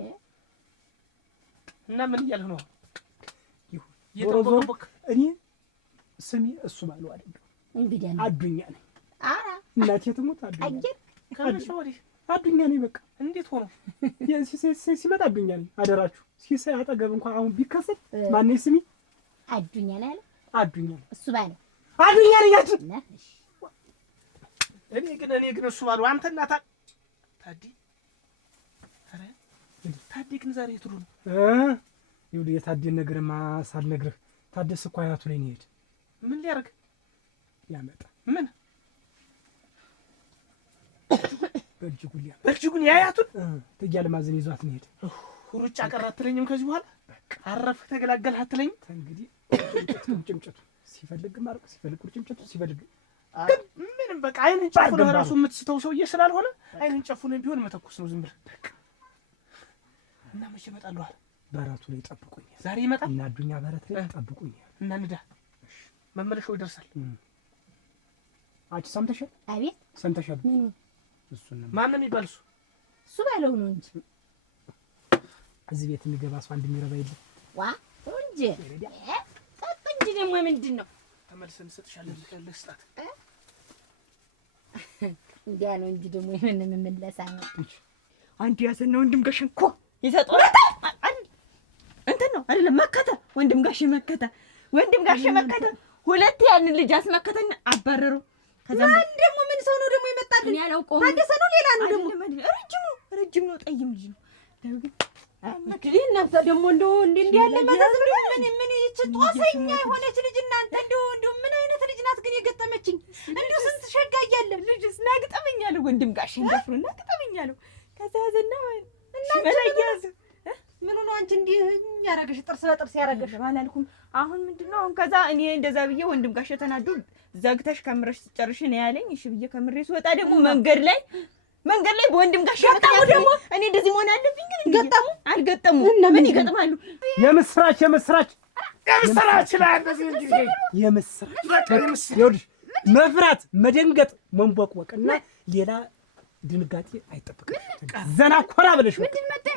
እና ምን እያልህ ነው? ዞሮ ዞሮ እኔ ስሜ እሱ ባለው አይደለም እንግዲህ አዱኛ ነኝ። ኧረ እናቴ ትሞት አዱኛ ከመቼ ወዲህ አዱኛ ነኝ። በቃ እንዴት ሆኖ ሲመጣ አዱኛ ነኝ። አደራችሁ ሲሳይ አጠገብ እንኳን አሁን ቢከሰት ማነው ስሚ? አዱኛ ነው ያለ አዱኛ ነው እሱ ባለው አዱኛ ነኝ። እኔ ግን እሱ ባለው አንተና ታዲ ኧረ ታዲ ግን ዛሬ የት ነው? ይኸውልህ የታዴን ነገርማ ሳልነግርህ ታደሰ እኮ አያቱ ላይ ነው የሄደ። ምን ሊያደርግ ያመጣ ምን በልጅጉን ያያቱን ትያለ ማዘን ይዟት ነው የሄደ። ሩጫ ቀረ አትለኝም? ከዚህ በኋላ አረፍ ተገላገልህ አትለኝም? እንግዲህ ጭምጭቱ ሲፈልግ ማርቅ ሲፈልግ ጭምጭቱ ሲፈልግ ምንም በቃ አይንን ጨፉነህ ራሱ የምትስተው ሰውዬ ስላልሆነ አይንን ጨፉነህ ቢሆን መተኩስ ነው ዝም ብለህ። እና መቼ እመጣለሁ አለ? በራቱ ላይ ጠብቁኝ። ዛሬ ይመጣል እና አዱኛ በረት ላይ ጠብቁኝ። እና ንዳ መመለሻው ይደርሳል። አንቺ ሰምተሻል? አቤት ሰምተሻል? እሱን ማን ነው የሚባል? እሱ ባለው ነው እንጂ እዚህ ቤት የሚገባ ሰው አንድ የሚረባ የለም። ዋ እንጂ ጠጥ እንጂ ደግሞ ምንድን ነው ተመልሰን እንሰጥሻለን። ለስጣት እንዲያ ነው እንጂ ደግሞ ይሄን የምመለሳ ነው። አንድ ያዘና ወንድም ጋሽን እኮ ይሰጣል። እንትን ነው አይደለም መከተ ወንድም ጋሽ መከተ ሁለት ያንን ልጅ አስመከተና አባረሩ። ከዛ ደግሞ ምን ሰው ነው ደግሞ ይመጣል? ያላውቀው ታደሰ ነው ሌላ ነው ደግሞ ረጅም ነው ጠይም ልጅ ነው። እንግዲህ እናንተ ደግሞ እንደው እንዲህ ያለ መዘዝ ምን ይች ጧሰኛ የሆነች ልጅ እናንተ እንደው ምን አይነት ልጅ ናት ግን የገጠመችኝ? እንደው ስንት ሸጋ እያለ ልጅስ ናግጠመኛለሁ ወንድም ጋሽ እንደፍሩ ናግጠመኛለሁ። ከዛ ያዘና እናንተ ምን ሆነ አንቺ እንዲህ ያረገሽ ጥርስ በጥርስ ያረገሽ አላልኩም? አሁን ምንድነው አሁን ከዛ እኔ እንደዛ ብዬ ወንድም ጋሽ ተናዱ ዘግተሽ ከምረሽ ትጨርሽ ነው ያለኝ። እሺ ብዬ ከምሬ ስወጣ ደግሞ መንገድ ላይ በወንድም ጋሽ ገጠሙ። ደግሞ እኔ እንደዚህ መሆን አለብኝ ግን ገጠሙ አልገጠሙ ምን ይገጥማሉ? የምስራች ላይ እንደዚህ እንጂ የምስራች ይኸውልሽ መፍራት መደንገጥ መንቦቅቦቅና ሌላ ድንጋጤ አይጠብቅም። ዘና ኮራ ብለሽ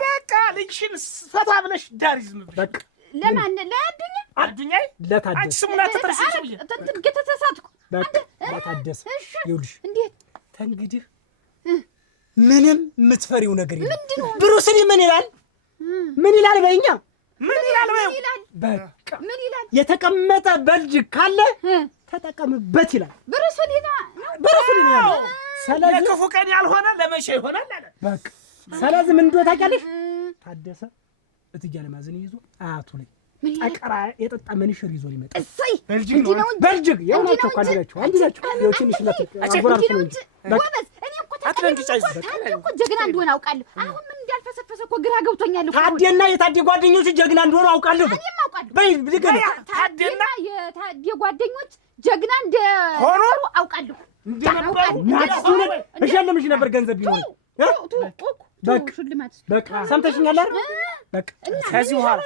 በቃ ልጅሽን ፈታ ብለሽ ዳር ይዝም በቃ ለማን አዱኛ ለታደሰ አንቺ ስሙና ተጠርሽ ብዬ ተሳሳትኩ። በቃ ለታደሰ ይኸውልሽ እንዴት ተንግዲህ ምንም የምትፈሪው ነገር የለም። ብሩስሊ ምን ይላል በእኛ ምን ይላል በይው በቃ ምን ይላል? የተቀመጠ በልጅ ካለ ተጠቀምበት ይላል። ብሩስሊ ነው ያለው። ስለዚህ ለክፉ ቀን ያልሆነ ለመቼ ይሆናል አለ። በቃ ስለዚህ ምን እንደው ታውቂያለሽ ታደሰ እትዬ ለማዘን ይዞ አያቱ ላይ አቀራ የጠጣ መንሽር ይዞ ሊመጣ እሰይ በልጅግ ያውናቸው ካንዲላችሁ ያው ትንሽ አጎራርኩ ነው እንጂ ጎበዝ። እኔ እኮ ታዲያ እኮ ጀግና እንደሆነ አውቃለሁ። አሁን ምን እንዳልፈሰፈሰ እኮ ግራ ገብቶኛል እኮ። ታዲያና የታዲ ጓደኞች ጀግና እንደሆነ አውቃለሁ። እኔም አውቃለሁ። በይ ልገና ታዲያና የታዲ ጓደኞች ጀግና እንደሆኑ አውቃለሁ። ናትሱን እሸልምሽ ነበር ገንዘብ ቢሆን በቃ ሰምተሽኛል አይደል? በቃ ከዚህ በኋላ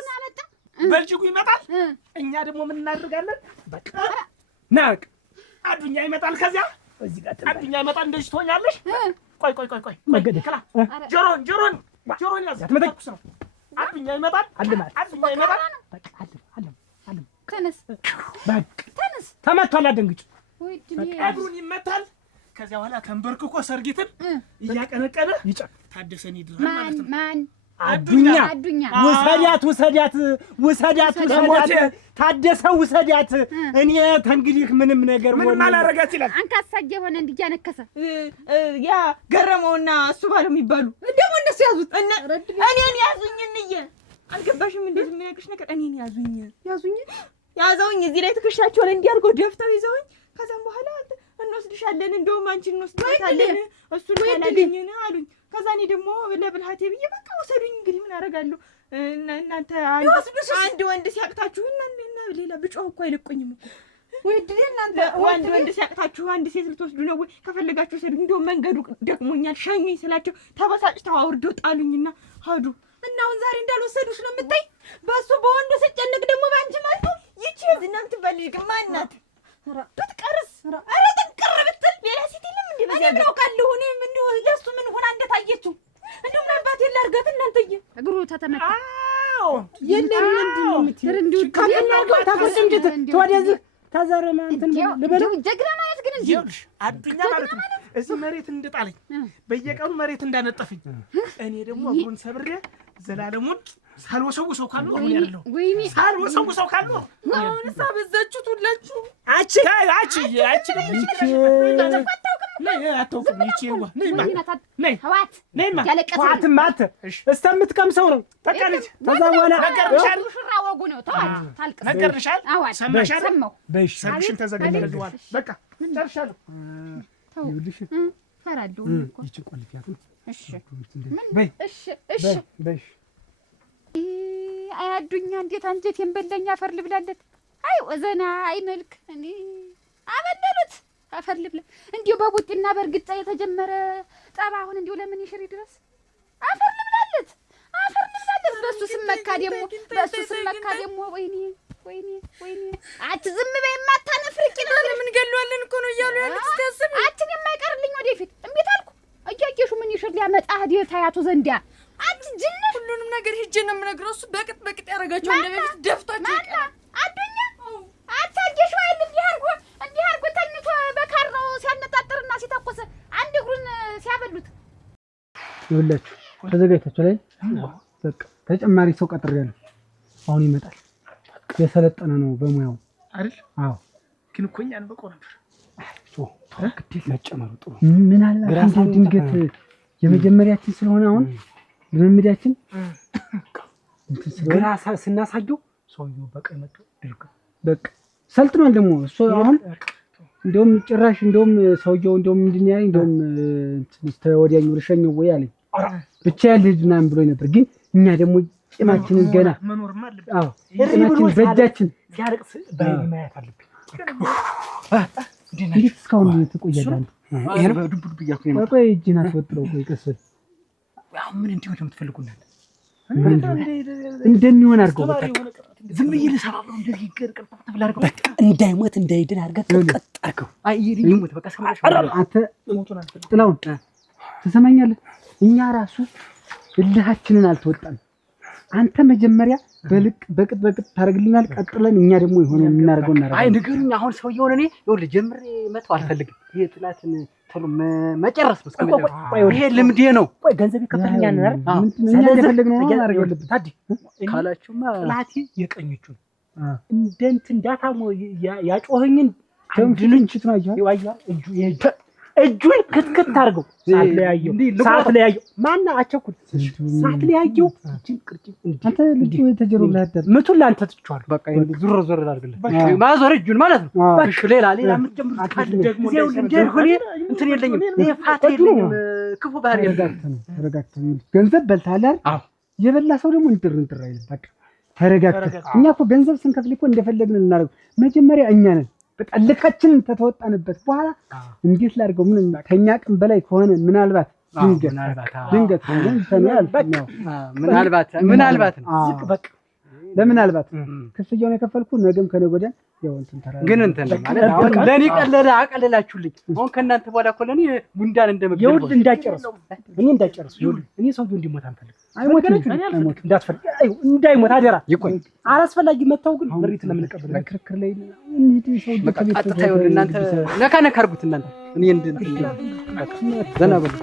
በልጅጉ ይመጣል። እኛ ደግሞ ምን እናደርጋለን? በቃ ናቅ አዱኛ ይመጣል። ከዚያ እዚህ ጋር አዱኛ ይመጣል። እንደዚህ ትሆኛለሽ። ቆይ መገደል ጆሮን ያዝ። አትመጣኩስ ነው። አዱኛ ይመጣል። አዱኛ ይመጣል። በቃ አለም ተነስ፣ በቃ ተነስ። ተመቷል። አደንግጭ እግሩን ይመታል። ከዚያ በኋላ ተንበርክኮ ሰርጊትን እያቀነቀነ ይጨፍ ታደሰን ይድራል ማለት ነው። ማን አዱኛ ውሰዳት ታደሰ ውሰዳት። እኔ ተንግዲህ ምንም ነገር ምንም አላረጋት ይላል። አንካሳጀ ሆነ እንዲያነከሰ ያ ገረመውና እሱ ባለው የሚባሉ ደግሞ እነሱ ያዙት። እኔን ያዙኝ እንዬ አልገባሽም? እንዴት የሚነግርሽ ነገር እኔን ያዘውኝ እዚህ ላይ ትከሻቸው ላይ እንዲያርገው ደፍተው ይዘውኝ ከዛም በኋላ እንወስድሻለን እንደውም አንቺን እንወስድሻለን እሱን ካላገኘን አሉኝ። ከዛ እኔ ደግሞ ለብልሃቴ ብዬ በቃ ወሰዱኝ። እንግዲህ ምን አደርጋለሁ? እናንተ አንድ ወንድ ሲያቅታችሁ እና ሌላ ብጮህ እኮ አይለቁኝም እኮ ወይ ድል እናንተ ወንድ ሲያቅታችሁ አንድ ሴት ልትወስዱ ነው ወይ? ከፈለጋችሁ ወሰዱ። እንደውም መንገዱ ደክሞኛል ሸኙኝ ስላቸው ተበሳጭተው አውርደው ጣሉኝና ሄዱ። እና አሁን ዛሬ እንዳልወሰዱሽ ነው የምታይ። በእሱ በወንዱ ስጨነቅ ደግሞ በአንቺ ማለት ይቺ ዝናም ትባልሽ ግን ማን ናት? ብትቀርስ ኧረ ጠንቅር ብትል ሌላ ሴት የለም እንዴ? በዚያ ነው ካለሁ እኔ ምን ለሱ ምን እንዴት አየችው? እንደው ምን አባቴ ላድርጋት እናንተዬ? እግሩ ተተመታ። አዎ የለም ምንድን ነው የምትይው? ካለናገው ታቆርጥ እንጂ ተወደዚህ ታዘረማ እንትን ልበለው ጀግና ማለት ግን እንጂ አዱኛ ማለት ነው። እዚህ መሬት እንደጣለኝ በየቀኑ መሬት እንዳነጠፈኝ እኔ ደግሞ እግሩን ሰብሬ ዘላለሙን ሳልወሰውሰው ካሉ አሁን ያለው ወይኔ ሳልወሰውሰው ካሉ አሁን ሳበዛችሁት ሁላችሁ። አቺ አታውቅም። ይቺዋ ነይ ነይማ ዋትም አት እስከምትቀምሰው ነው ተቀልጅ ተዛ በኋላ ሽራ ወጉ ነው። ተዋት ታልቅስ ነገርሻል። ሰማሻል። በሽ ሰርግሽን ተዘጋጅተዋል። በቃ ጨርሻለሁ። ይኸውልሽ ፈራለሁ እኮ ይቺ ቆልፊያት ነው። እሺ በይ እሺ በሽ አያዱኛ እንዴት አንጀቴን በላኝ። አፈር ልብላለት። አይ ወዘና አይ መልክ እኔ አበለሉት አፈር ልብላ። እንዲሁ በቡጢና በእርግጫ የተጀመረ ጠባ አሁን እንዲሁ ለምን ይሽሪ ድረስ አፈር ልብላለት። በሱ ስመካ ደግሞ ወይኔ አት ዝም በይ ማታነፍርቂ ነው። ምን ገለዋለን እኮ ነው እያሉ ያሉት። ስታስብ አትን የማይቀርልኝ ወደፊት እምቢት አልኩ። እያየሹ ምን ይሽር ሊያመጣ ሄደ ታያቱ ዘንዲያ አትጅነ ሁሉንም ነገር ሂጄ ነው የምነግረው። እሱ በቅጥ ያረጋቸው እንደበፊት ደፍቷቸው ይቀር። አዱኛ አታየሽ አይደል? እንዲህ አርጎ ተኝቶ በካራው ሲያነጣጥርና ሲተኮስ አንድ እግሩን ሲያበሉት ይኸውላችሁ ተዘጋጅታችሁ ላይ በቃ ተጨማሪ ሰው ቀጥሬያለሁ። አሁን ይመጣል። የሰለጠነ ነው በሙያው አይደል? አዎ ግን እኮ እኛን በቆ ነበር። ግዴታ መጨመሩ ጥሩ። ምናልባት ድንገት የመጀመሪያችን ስለሆነ አሁን ልምምዳችን እንትን ስለሆነ ስናሳየው ሰውየው በቃ መጥቶ ድርግ በቃ ሰልጥኗል። ደግሞ እሱ አሁን እንደውም ጭራሽ ሰውየው ምንድን ያለኝ ወዲያኛው ልሸኘው ወይ አለኝ። ብቻ ልጅ ምናምን ብሎኝ ነበር። ግን እኛ ደግሞ ቂማችንን ገና መኖርማ አለብን። አዎ ቂማችን በእጃችን ሲያለቅስ ባይኔ ማየት አለብኝ። እንዴት እስካሁን ትቆያለህ? ይሄን በዱብ እያልኩ ነው። ቆይ እጅህን አትወጥረው። ቆይ ቀስ በል። አሁን ምን እንዲሆን የምትፈልጉናል? እንደሚሆን አድርገው በቃ ዝም ብዬ ልሰባብረው እንደዚህ ቅርቅር ተብላ አድርገው በቃ እንዳይሞት እንዳይድን አድርገህ ቀጥ አድርገው። አይ ይሞት በቃ ሰማሽ። አንተ ጥላውን ትሰማኛለህ? እኛ ራሱ እልሃችንን አልተወጣንም። አንተ መጀመሪያ በቅጥ ታደርግልናል። ቀጥለን እኛ ደግሞ የሆነ የምናደርገው እናደርጋለን። አይ ንገሩኝ። አሁን ሰውየውን እኔ ይኸውልህ ጀምሬ መተው አልፈልግም። ይሄ ጥላትን ቶሎ መጨረስ ይሄ ልምዴ ነው። ቆይ ገንዘብ ይከፈልኛል አይደል? እኛ እንደፈለግነው ነው ማድረግ ያለብን። ታዲያ ካላችሁማ ጥላቴ የቀኝ እጁን እንደ እንትን እንዳታሞ ያጮኸኝን ድንችት ነው ያያው እጁን ክትክት አድርገው ሰዓት ላይ ያየው ማና አቸኩል ሰዓት ላይ ያየው እጅን ቅርጭም አንተ ልጅ ተጀሩ ላይ ምቱን ላንተ ትጫዋል። በቃ ዙር አድርግልህ ማዞር እጁን ማለት ነው። እሺ ሌላ የምትጀምሩት ካለ ደግሞ እንደሆነ እንትን የለኝም። ይሄ ፋታ የለኝም። ክፉ ባህሪ ተረጋግተህ ገንዘብ በልተሃል አይደል? አዎ። የበላ ሰው ደግሞ እንጥር አይልም። በቃ ተረጋግተህ እኛ እኮ ገንዘብ ስንከፍል እኮ እንደፈለግን እናደርገው። መጀመሪያ እኛ ነን በቃ ልካችንን ተተወጣንበት በኋላ እንዴት ላድርገው? ምን ከኛ አቅም በላይ ከሆነ ምናልባት ድንገት ምናልባት በቃ ለምናልባት ክፍያውን የከፈልኩ ነገም ከነገ ወዲያ ያው እንትን ተራ ግን እንትን ማለት አሁን ለኔ አቀለላችሁልኝ። አሁን ከእናንተ በኋላ እኮ ለኔ ጉንዳን እንደመገብ ይውል እንዳጨርሱ እኔ ሰውዬው እንዲሞት አንፈልግ። አይሞት እንዳትፈልግ እንዳይሞት አደራ። ይቆይ አላስፈላጊ መተው ግን ምሪት ነው የምንቀበለው። ክርክር ላይ እንዴ ሰውዬው ከቤት እናንተ ነካ አድርጉት እናንተ እኔ ዘና በሉ